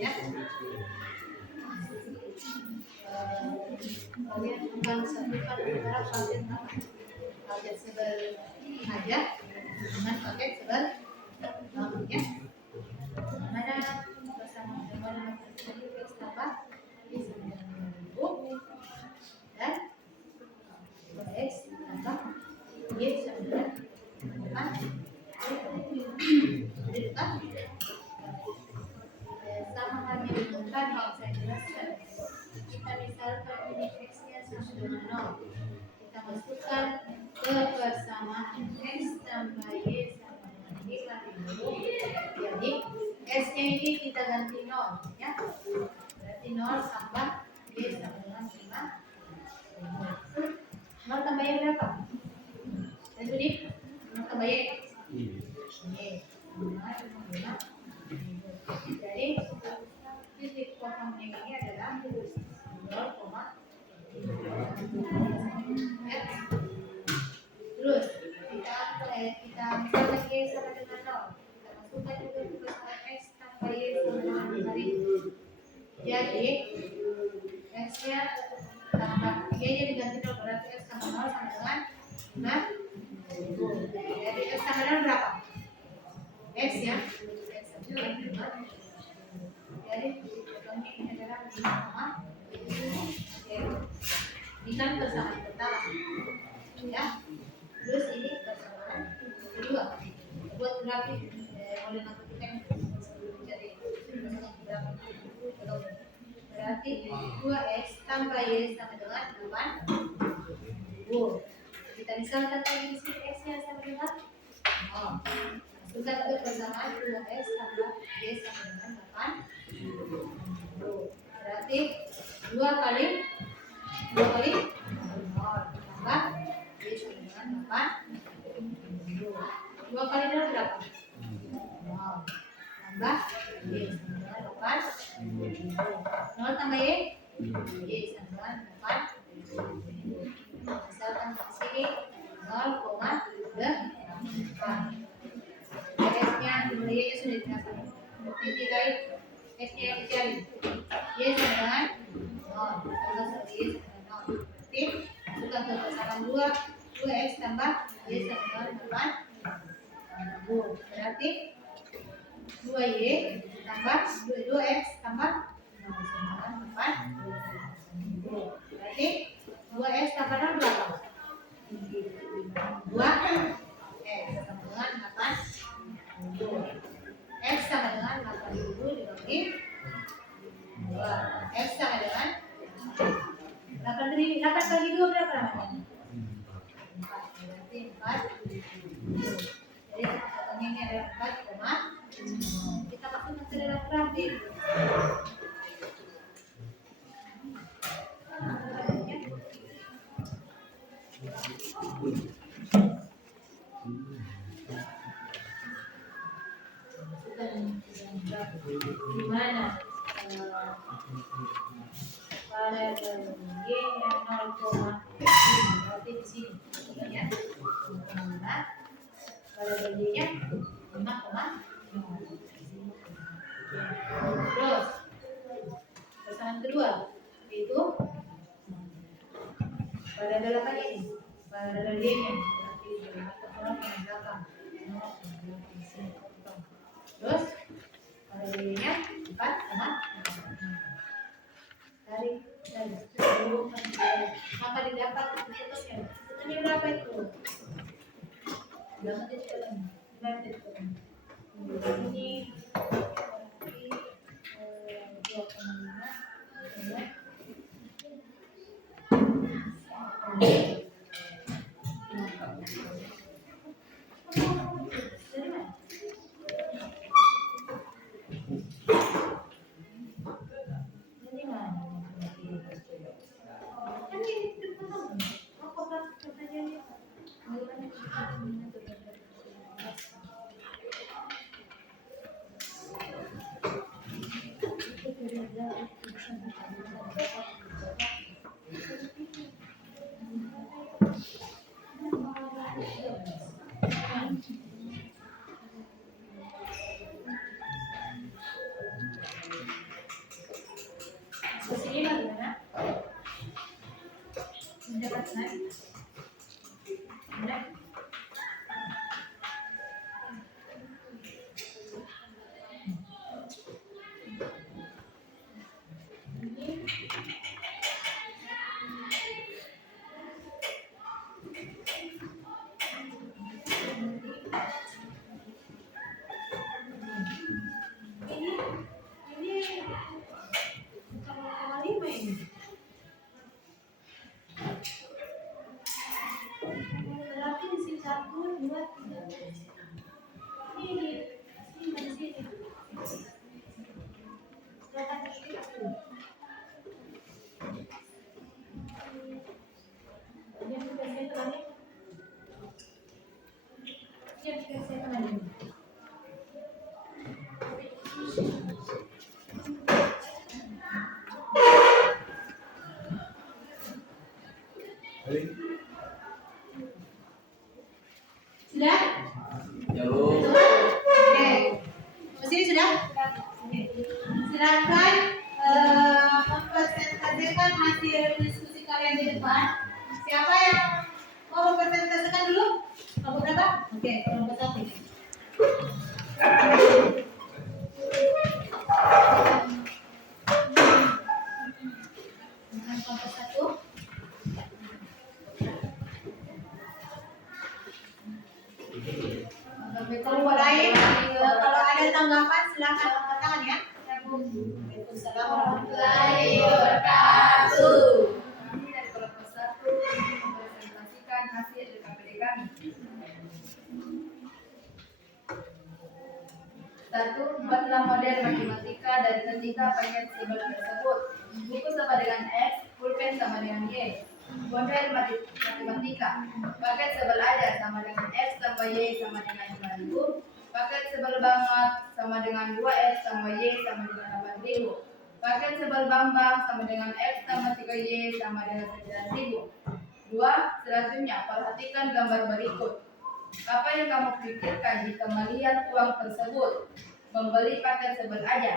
Ya. Kemudian akan satukan antara paket apa? Paket sebel hajat dengan paket sebel ya. Mana bersama dengan X tambah Y sama dengan 1000 dan X tambah Y sama dengan 8. Sama halnya dengan tadi yang saya jelaskan. Kita misalkan ini X-nya sama dengan 0. Kita masukkan ke persamaan X tambah Y sama dengan 5000. Jadi S-nya ini kita ganti 0 ya. Berarti 0 tambah Y sama dengan 5. 0 tambah Y berapa? Jadi 0 tambah Y. Jadi titik potongnya ini adalah 0, terus kita misalkan Y sama dengan 0, kita masukkan juga ke persamaan X tambah Y sama dengan 5000. Jadi X nya tambah Y nya diganti 0, berarti X tambah 0 sama dengan 5. Jadi X sama dengan berapa? X ya, X sama dengan 5. Jadi potongnya ini adalah 5, ini kan persamaan pertama ya. Terus ini persamaan kedua. Buat grafik oleh menggunakan jadi berarti 2x tambah y sama dengan 8. Kita misalkan tadi di sini x nya sama dengan 0. Masukkan ke persamaan 2x tambah y sama dengan 8. Berarti 2 kali 0 tambah y sama dengan 8. 2 kali 0 berapa? 0 tambah y sama dengan 8. 0 tambah y sama dengan 8. Misalkan di sini 0,8. X-nya y nya sudah dikasih. Berarti guys X-nya yang dicari y sama dengan 0. Kalau seperti y sama dengan 0. Berarti masukkan ke persamaan 2x tambah y sama dengan 8. Berarti 2y tambah 2x tambah 0 sama dengan 8. Berarti 2x tambah 0 berapa? 2x sama dengan 8. X sama dengan 8000 dibagi 2. X sama dengan 8 bagi 2 berapa namanya? 4. Berarti 4. Jadi katanya ini adalah 4, kita masukkan ke dalam grafik. Di mana variabel y-nya 0, berarti di sini ya. Variabel y-nya 5,0. Terus persamaan kedua itu variabel apa ini? Variabel y-nya berarti orang yang belakang. Terus variabel y-nya 4,0. Tarik dari 10 maka didapat putusnya. Putusnya berapa itu? Berapa titik ketemu? Ini 2,5. Udah. Ini kalau 5 ini. Berarti di sini 1, 2, 3. Ini di sini. Silakan ketik aku. Yang sudah saya terakhir. Yang sudah saya terakhir. Sudah? Jauh. Oke. Masih sudah? Oke. Silakan mempresentasikan hasil diskusi kalian di depan. Siapa yang mau mempresentasikan dulu? Kelompok berapa? Oke, kelompok 1. Kelompok 1. Kelompok lain, kalau ada tanggapan silakan angkat tangan ya. Waalaikumsalam warahmatullahi wabarakatuh. Kami dari kelompok 1 mempresentasikan hasil LKPD kami. 1. Buatlah model matematika dari ketiga paket simbol tersebut. Buku sama dengan X, pulpen sama dengan Y. Model matematika. Paket sebel aja sama dengan X tambah Y sama dengan 5.000. Paket sebel banget sama dengan 2X tambah Y sama dengan 8.000. Paket sebel bambang sama dengan X tambah 3Y sama dengan 9.000. 2. Selanjutnya, perhatikan gambar berikut. Apa yang kamu pikirkan jika melihat uang tersebut? Membeli paket sebel aja.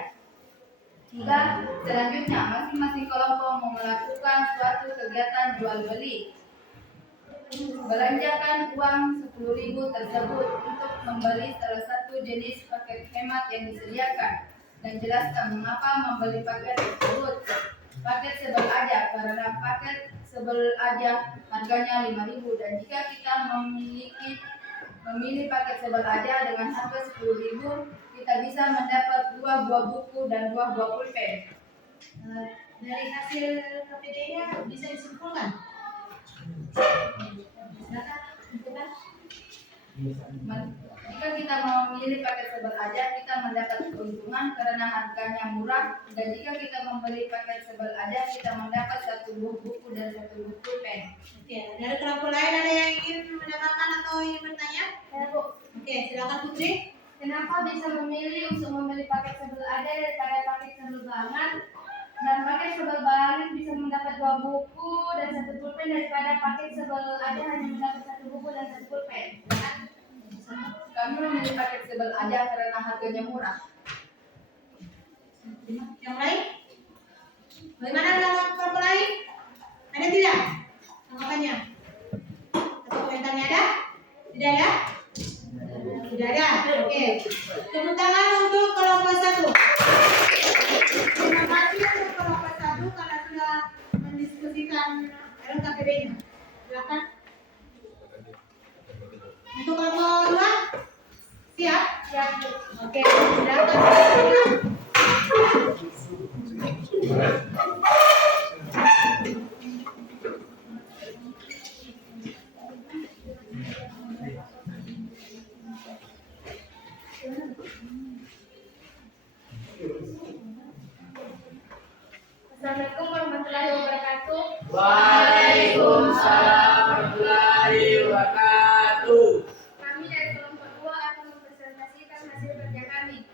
3. Selanjutnya, masing-masing kelompok mau melakukan suatu kegiatan jual beli. Belanjakan uang 10.000 tersebut untuk membeli salah satu jenis paket hemat yang disediakan dan jelaskan mengapa membeli paket tersebut. Paket sebel aja karena paket sebel aja harganya 5.000 dan jika kita memilih paket sebel aja dengan harga 10.000, kita bisa mendapat 2 buah buku dan 2 buah pulpen. Dari hasil KPD-nya bisa disimpulkan. Silakan simpulkan. Jika kita memilih paket sebel aja, kita mendapat keuntungan karena harganya murah, dan jika kita membeli paket sebel aja, kita mendapat 1 buah buku dan 1 buku pulpen. Oke, dari kelompok lain ada yang ingin menambahkan atau ingin bertanya? Ya, Bu. Oke, silakan Putri. Kenapa bisa memilih untuk membeli paket sebel aja daripada paket sebel banget? Dan paket sebel banget bisa mendapat 2 buku dan 1 pulpen daripada paket sebel aja hanya mendapat 1 buku dan 1 pulpen. Kami memilih paket sebel aja karena harganya murah. Yang lain? Bagaimana dengan kelompok lain? Ada tidak tanggapannya? Atau komentarnya ada? Tidak ada? Tidak ada. Oke. Tepuk tangan untuk kelompok 1. Terima kasih untuk kelompok 1 karena sudah mendiskusikan LKPD-nya. Silakan. Untuk kelompok 2? Siap? Siap, Bu. Oke, silakan. Assalamualaikum warahmatullahi wabarakatuh. Waalaikumsalam warahmatullahi wabarakatuh. Kami dari kelompok 2 akan mempresentasikan hasil kerja kami.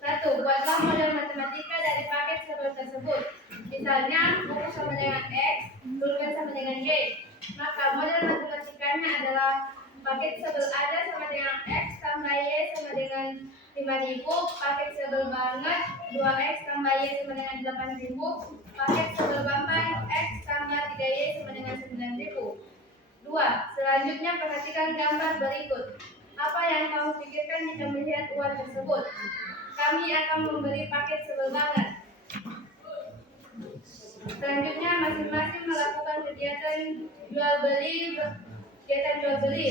1. Buatlah model matematika dari paket sebel tersebut. Misalnya, buku sama dengan X, pulpen sama dengan Y. Maka model matematikanya adalah paket sebel aja sama dengan X tambah Y sama dengan 5.000, paket sebel banget 2X tambah Y sama dengan 8.000, paket sebel bambang X tambah 3Y sama dengan 9.000. 2. Selanjutnya perhatikan gambar berikut. Apa yang kamu pikirkan jika melihat uang tersebut? Kami akan memberi paket sebebangan. Selanjutnya masing-masing melakukan kegiatan jual beli.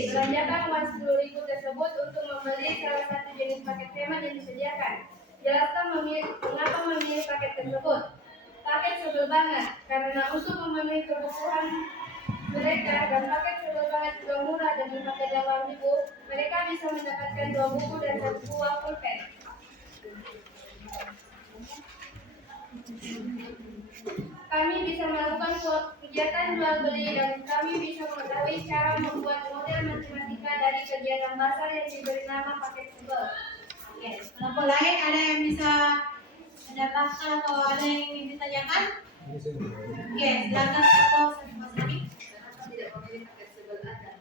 Belanjakan uang 10.000 tersebut untuk membeli salah satu jenis paket hemat yang disediakan. Jelaskan mengapa memilih paket tersebut. Paket sebel banget karena untuk memenuhi kebutuhan mereka dan paket sebel banget juga murah dengan paket 8.000, mereka bisa mendapatkan 2 buku dan 1 buah pulpen. Kami bisa melakukan kegiatan jual beli dan kami bisa mengetahui cara membuat model matematika dari kegiatan pasar yang diberi nama paket sebel. Oke, kelompok lain ada yang bisa mendapatkan atau ada yang ingin ditanyakan? Oke, silakan kelompok Mas Rani. Tidak memilih paket sebel ada.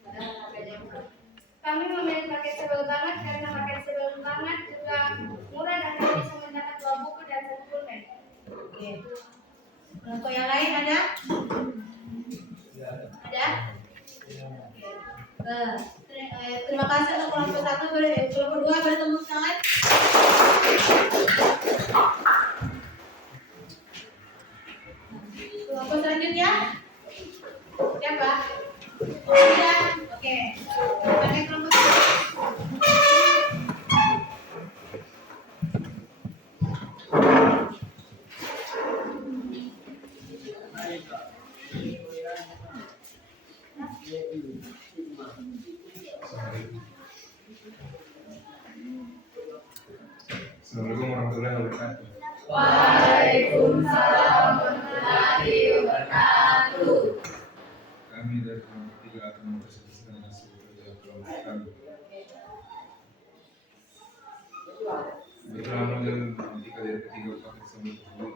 Padahal harganya murah. Kami memilih paket sebel banget karena paket sebel banget juga murah dan kami bisa mendapat 2 buku dan 1 pulpen. Oke. Kelompok yang lain ada? Ada? Terima kasih untuk kelompok 1, kelompok 2 bertemu tangan. Kelompok selanjutnya siapa? Tidak. Oke. Ada kelompok Assalamualaikum warahmatullahi wabarakatuh. Waalaikumsalam warahmatullahi wabarakatuh. Kami dari kelompok 3 akan mempresentasikan hasil kerja kelompok kami. Kebetulan model matematika dari ketiga paket sebel tersebut,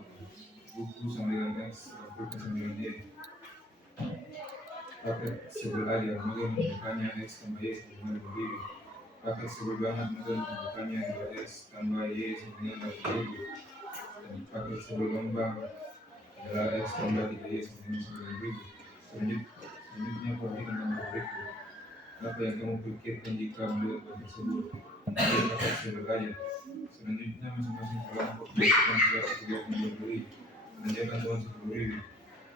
buku sama dengan X, pulpen sama dengan Y. Paket sebel aja, model membukanya X tambah Y sama dengan 5.000. Paket sebel banget, model membukanya 2X tambah Y sama dengan 8.000. Dan paket sebel lombang adalah X tambah 3Y sama dengan 9.000. Selanjutnya perhatikan gambar berikut. Apa yang kamu pikirkan jika melihat uang tersebut? Mungkin paket sebel aja. Selanjutnya masing-masing kelompok melakukan suatu kegiatan jual beli. Belanjakan uang 10.000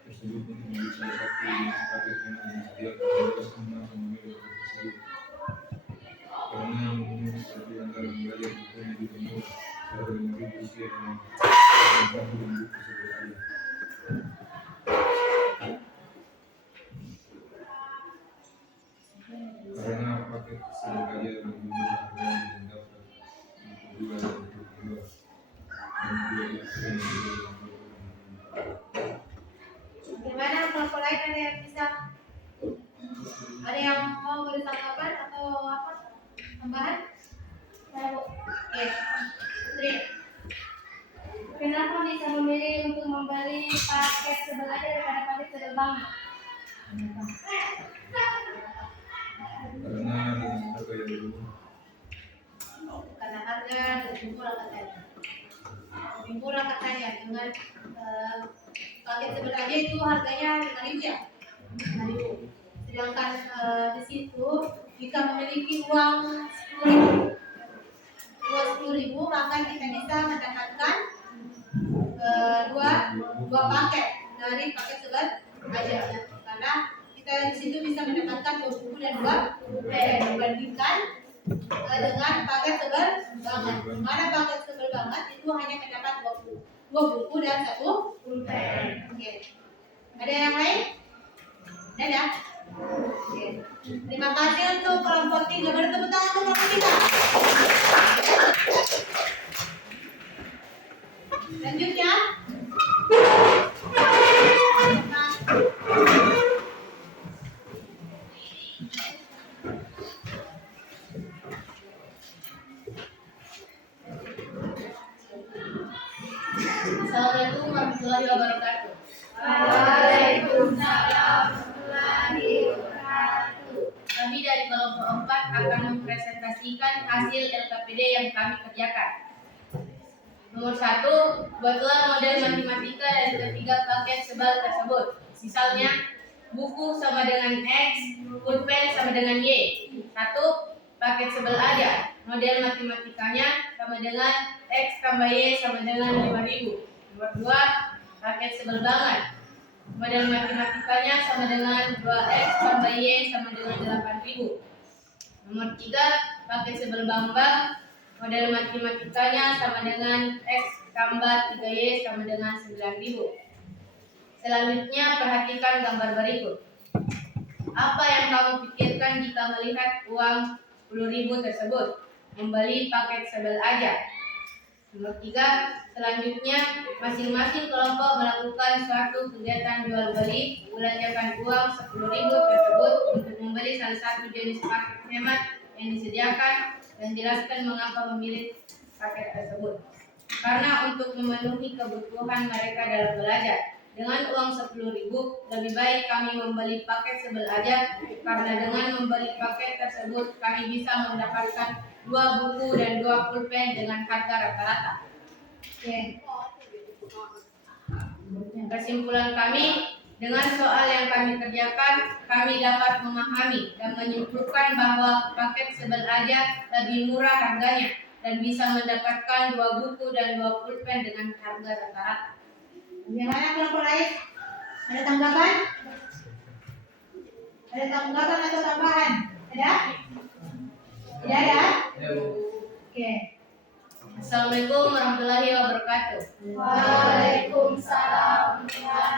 tersebut untuk membeli salah satu jenis paket yang disediakan. Jelaskan mengapa memilih paket tersebut. Karena menurut satu antara belajar bukunya lebih murah, harga 5.000 rupiah dengan buku dan buku sebel aja. Karena paket sebel aja lebih murah harganya dan dapat buku 2 dan buku 2 dan 2 buku yang Bagaimana kelompok lain ada yang bisa? Ada yang mau beri tanggapan atau apa? Tambahan? Oke. Putri. Kenapa bisa memilih untuk membeli paket sebel aja daripada paket sebel banget? karena dengan harga yang lebih murah. Karena harga lebih murah katanya. Lebih murah katanya dengan paket sebel aja itu harganya 5.000 ya? 5.000. Sedangkan di situ jika memiliki uang 10.000, maka kita bisa mendapatkan dua paket dari paket sebel aja. Karena kita di situ bisa mendapatkan 2 buku dan 2 pulpen dibandingkan dengan paket sebel banget. Mana paket sebel banget itu hanya mendapat 2 buku dan 1 pulpen. Oke. Ada yang lain? Ada? Oke. Terima kasih untuk kelompok 3. Bertepuk tangan untuk kelompok 3. Lanjutnya. Assalamualaikum warahmatullahi wabarakatuh. Waalaikumsalam warahmatullahi wabarakatuh. Kami dari kelompok 4 akan mempresentasikan hasil LKPD yang kami kerjakan. Nomor 1, buatlah model matematika dari ketiga paket sebel tersebut. Misalnya, buku sama dengan X, pulpen sama dengan Y. 1. Paket sebel aja. Model matematikanya sama dengan X tambah Y sama dengan 5.000. Nomor 2. Paket sebel banget. Model matematikanya sama dengan 2X tambah Y sama dengan 8.000. Nomor 3. Paket sebel bambang. Model matematikanya sama dengan X tambah 3Y sama dengan 9.000. Selanjutnya, perhatikan gambar berikut. Apa yang kamu pikirkan jika melihat uang 10.000 tersebut? Membeli paket sebel aja. Nomor 3, selanjutnya, masing-masing kelompok melakukan suatu kegiatan jual beli, belanjakan uang 10.000 tersebut untuk membeli salah satu jenis paket hemat yang disediakan dan jelaskan mengapa memilih paket tersebut. Karena untuk memenuhi kebutuhan mereka dalam belajar. Dengan uang 10.000, lebih baik kami membeli paket sebel aja, karena dengan membeli paket tersebut kami bisa mendapatkan 2 buku dan 2 pulpen dengan harga rata-rata. Oke. Kesimpulan kami, dengan soal yang kami kerjakan, kami dapat memahami dan menyimpulkan bahwa paket sebel aja lebih murah harganya dan bisa mendapatkan 2 buku dan 2 pulpen dengan harga rata-rata. Bagaimana kelompok lain? Ada tanggapan? Ada tanggapan atau tambahan? Ada? Tidak ada? Oke. Assalamualaikum warahmatullahi wabarakatuh. Waalaikumsalam.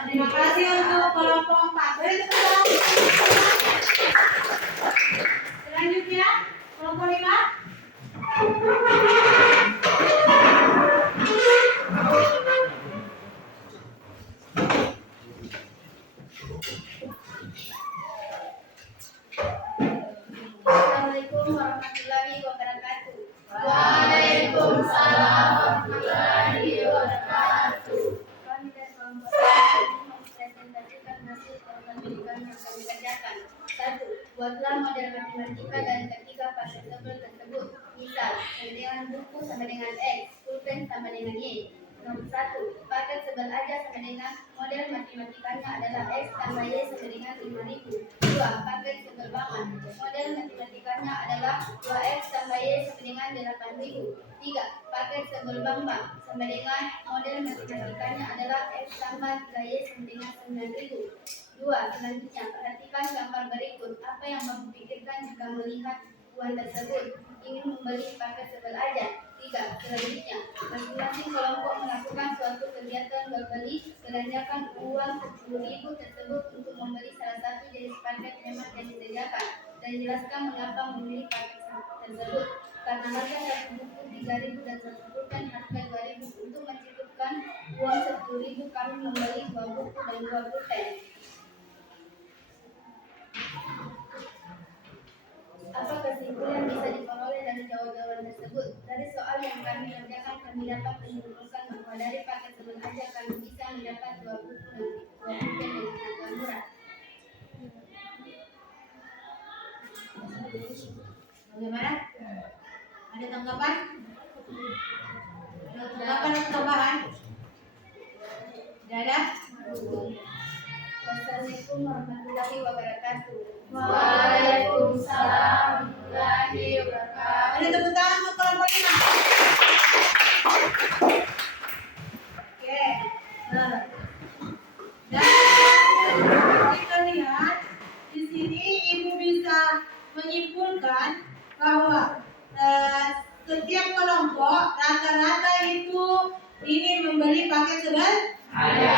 Terima kasih untuk kelompok 4. Boleh tepuk tangan? Selanjutnya, kelompok 5. Assalamualaikum warahmatullahi wabarakatuh. Waalaikumsalam warahmatullahi wabarakatuh. Kami dari kelompok 1 mempresentasikan hasil pendidikan yang kami kerjakan. 1. Buatlah model matematika dan ketiga paket sebel tersebut. Misal, dengan buku sama dengan X, pulpen sama dengan Y. Nomor 1. Paket sebel aja sama dengan model matematikanya adalah X tambah Y sama dengan 5.000. 2. Paket sebel banget. Model matematikanya adalah 2X tambah Y sama dengan 8.000. 3. Paket sebel bambang sama dengan model matematikanya adalah X tambah 3Y sama dengan 9.000. 2. Selanjutnya, perhatikan gambar berikut. Apa yang kamu pikirkan jika melihat uang tersebut? Ingin membeli paket sebel aja. 3. Selanjutnya, masing-masing kelompok melakukan suatu kegiatan jual beli, belanjakan uang 10.000 tersebut untuk membeli salah satu jenis paket hemat yang disediakan, dan jelaskan mengapa memilih paket tersebut. Karena harga satu buku 3.000 dan satu pulpen harga 2.000. Untuk mencukupkan uang 10.000, kami membeli 2 buku dan 2 pulpen. Apa kesimpulan bisa diperoleh dari jawaban tersebut? Dari soal yang kami kerjakan, kami dapat menyimpulkan bahwa dari paket sebel aja kami bisa mendapat 2 buku dan 2 pulpen dengan harga murah. Bagaimana? Ada tanggapan? Ada tanggapan atau tambahan? Tidak ada? Wassalamualaikum warahmatullahi wabarakatuh. Waalaikumsalam warahmatullahi wabarakatuh. Ada tepuk tangan untuk kelompok 5. Oke. Dan kita lihat di sini Ibu bisa menyimpulkan bahwa setiap kelompok rata-rata itu ingin membeli paket sebel aja.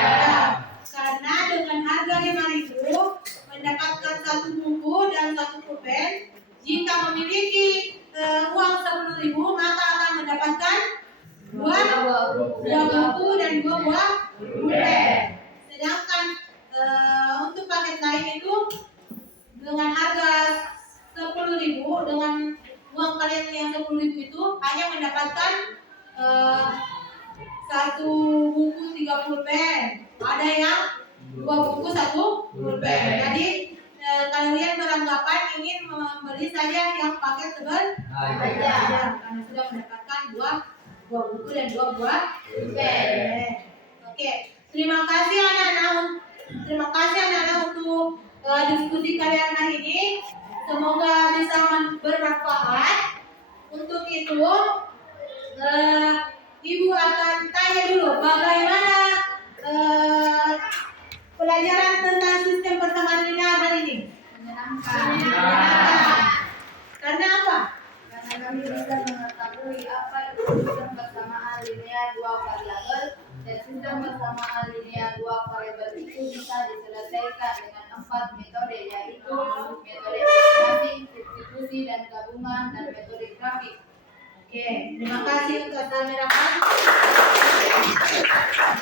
Karena dengan harga 5.000 mendapatkan 1 buku dan 1 pulpen. Jika memiliki uang 10.000, maka akan mendapatkan 2 buku dan 2 buah pulpen. Sedangkan untuk paket lain itu dengan harga 10.000, dengan uang kalian yang 10.000 itu hanya mendapatkan 1 buku 3 pulpen. Ada yang 2 buku 1 pulpen. Jadi kalian beranggapan ingin membeli saja yang paket sebel aja, karena sudah mendapatkan 2 buku dan 2 buah pulpen. Oke, terima kasih anak-anak Terima kasih anak-anak untuk diskusi kalian hari ini. Semoga bisa bermanfaat. Untuk itu, Ibu akan tanya dulu bagaimana pelajaran tentang sistem persamaan linear hari ini. Menyenangkan. Karena apa? Karena kami bisa mengetahui apa itu sistem persamaan linear dua variabel dan sistem persamaan linear dua variabel itu bisa diselesaikan dengan 4 metode, yaitu metode eliminasi, substitusi dan gabungan, dan metode grafik. Oke, terima kasih untuk kameramen.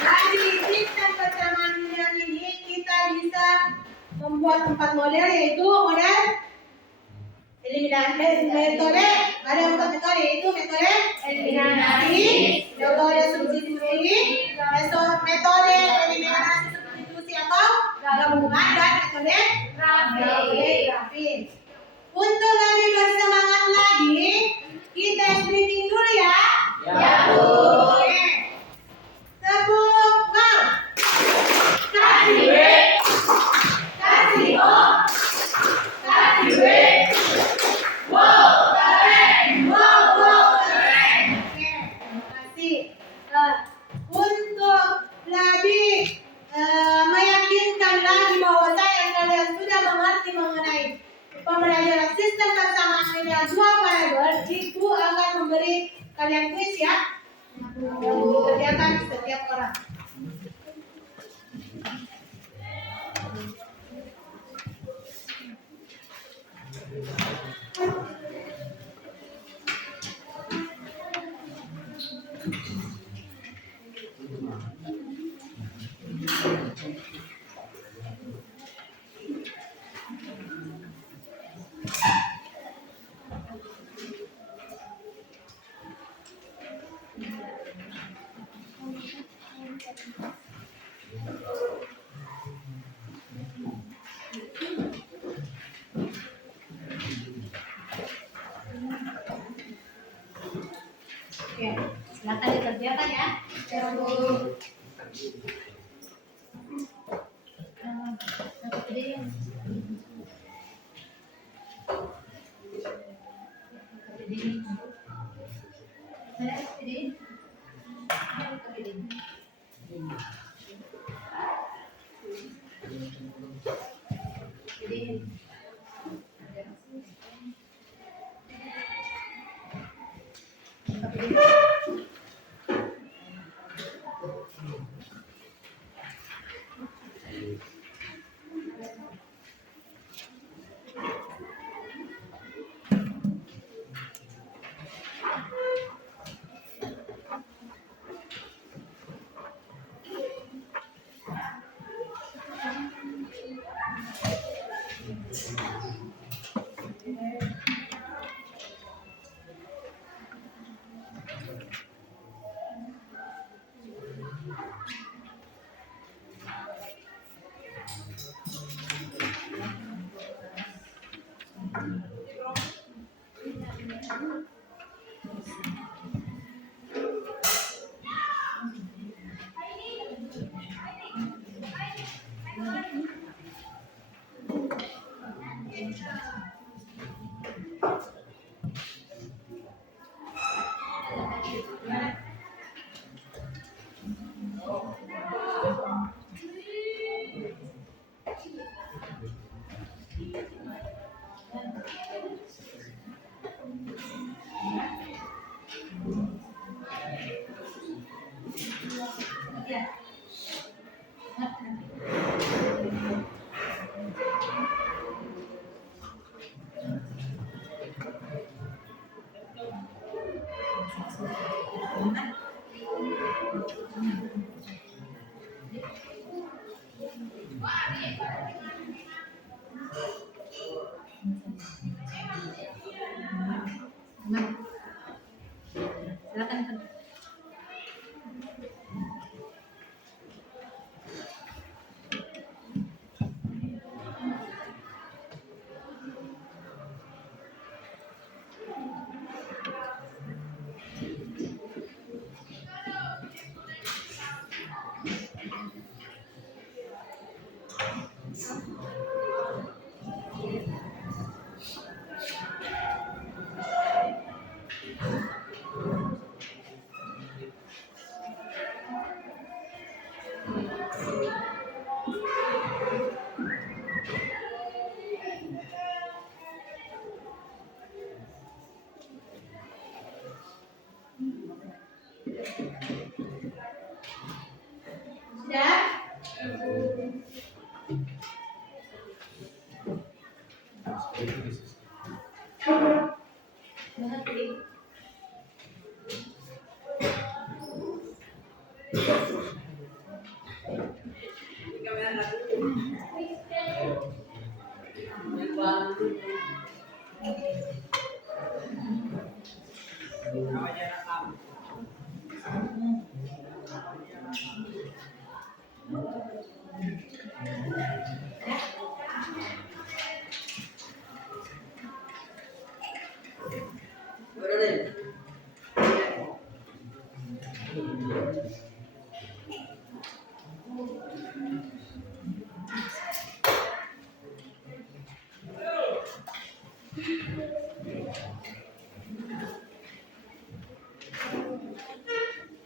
Dari sistem persamaan linear ini kita bisa membuat 4 model, yaitu model eliminasi, metode ada 4 metode, yaitu metode eliminasi, metode substitusi, metode eliminasi substitusi atau gabungan, dan metode grafik. Untuk lebih bersemangat lagi, kita streaming dulu ya. Ya, Bu. Oke. Tepuk wow. Kasih W. Kasih O. Kasih W. Wow, keren. Wow, keren. Oke, terima kasih. Untuk lebih meyakinkan lagi bahwa kalian sudah mengerti mengenai pembelajaran sistem persamaan linear dua variabel, Ibu akan memberi kalian kuis ya, yang dikerjakan setiap orang. Oke, silakan dikerjakan ya.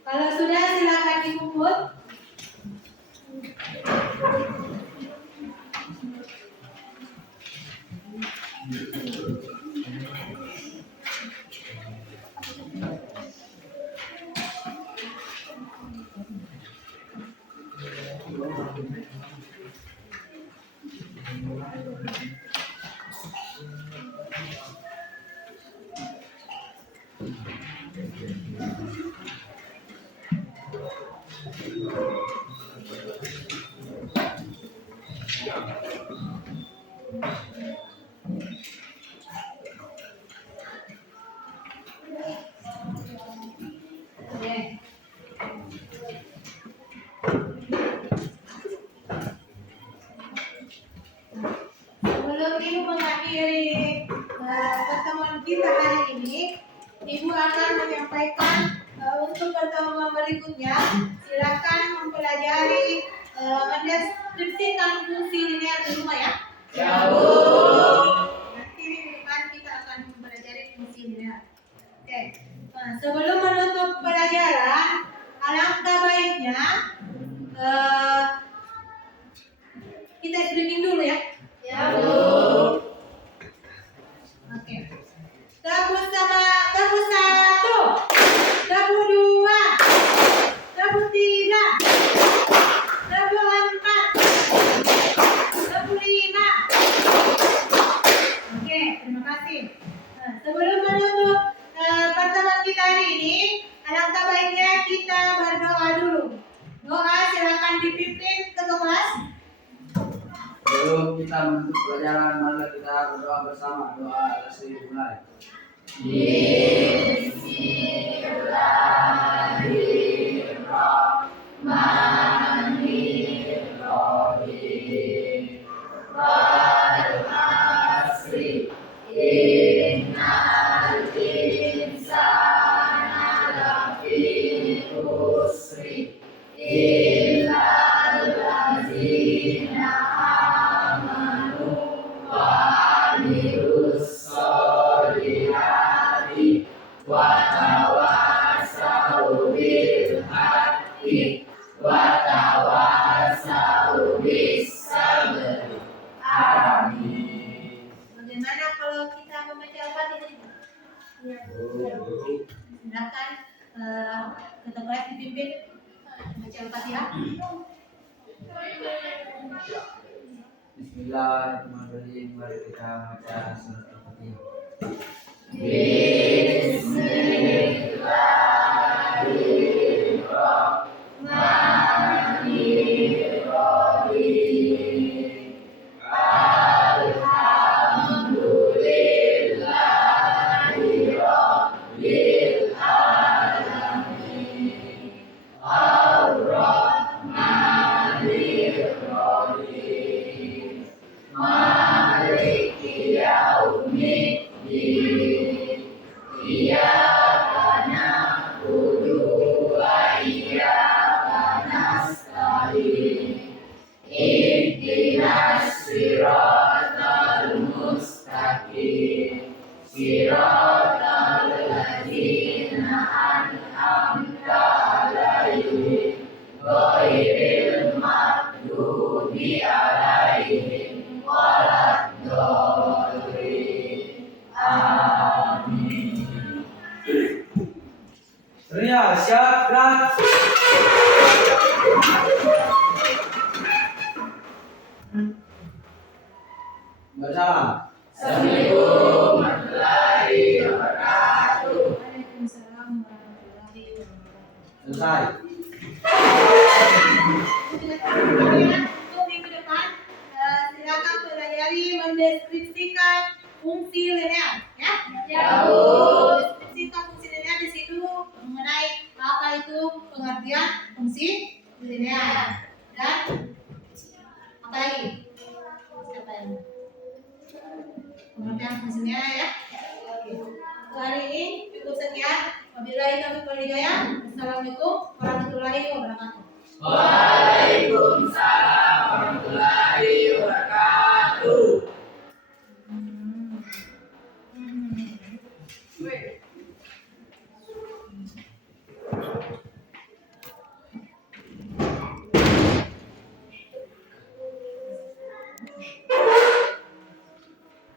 Kalau sudah silakan dikumpul. Oke. Sebelum Ibu mengakhiri pertemuan kita hari ini, Ibu akan menyampaikan untuk pertemuan berikutnya. Silakan mempelajari mendeskripsikan fungsi linear di rumah ya. Ya, Bu. Nanti minggu depan kita akan mempelajari fungsi linear. Oke. Nah, sebelum menutup pelajaran, alangkah baiknya kita stretching dulu ya. Ya, Bu. Oke. Tebu satu, tebu dua, tebu tiga, tebu empat, tebu lima. Oke, terima kasih. Nah, sebelum menutup pertemuan kita hari ini, alangkah baiknya kita berdoa dulu. Doa silakan dipimpin ketua kelas. Sebelum kita menutup pelajaran, mari kita berdoa bersama. Doa resmi mulai. Bagaimana kalau kita membaca Al-Fatihah? Silakan ketua kelas dipimpin membaca Al-Fatihah. Bismillahirrahmanirrahim. Mari kita baca surat Al-Fatihah. Ria, siap, gerak. Bersalam. Waalaikumsalam warahmatullahi wabarakatuh. Selesai. Untuk minggu depan, silakan pelajari mendeskripsikan fungsi linear, ya. Ya, Bu. Deskripsikan fungsi linear hari ini cukup sekian. Wabillahi taufiq wal hidayah. Assalamualaikum warahmatullahi wabarakatuh.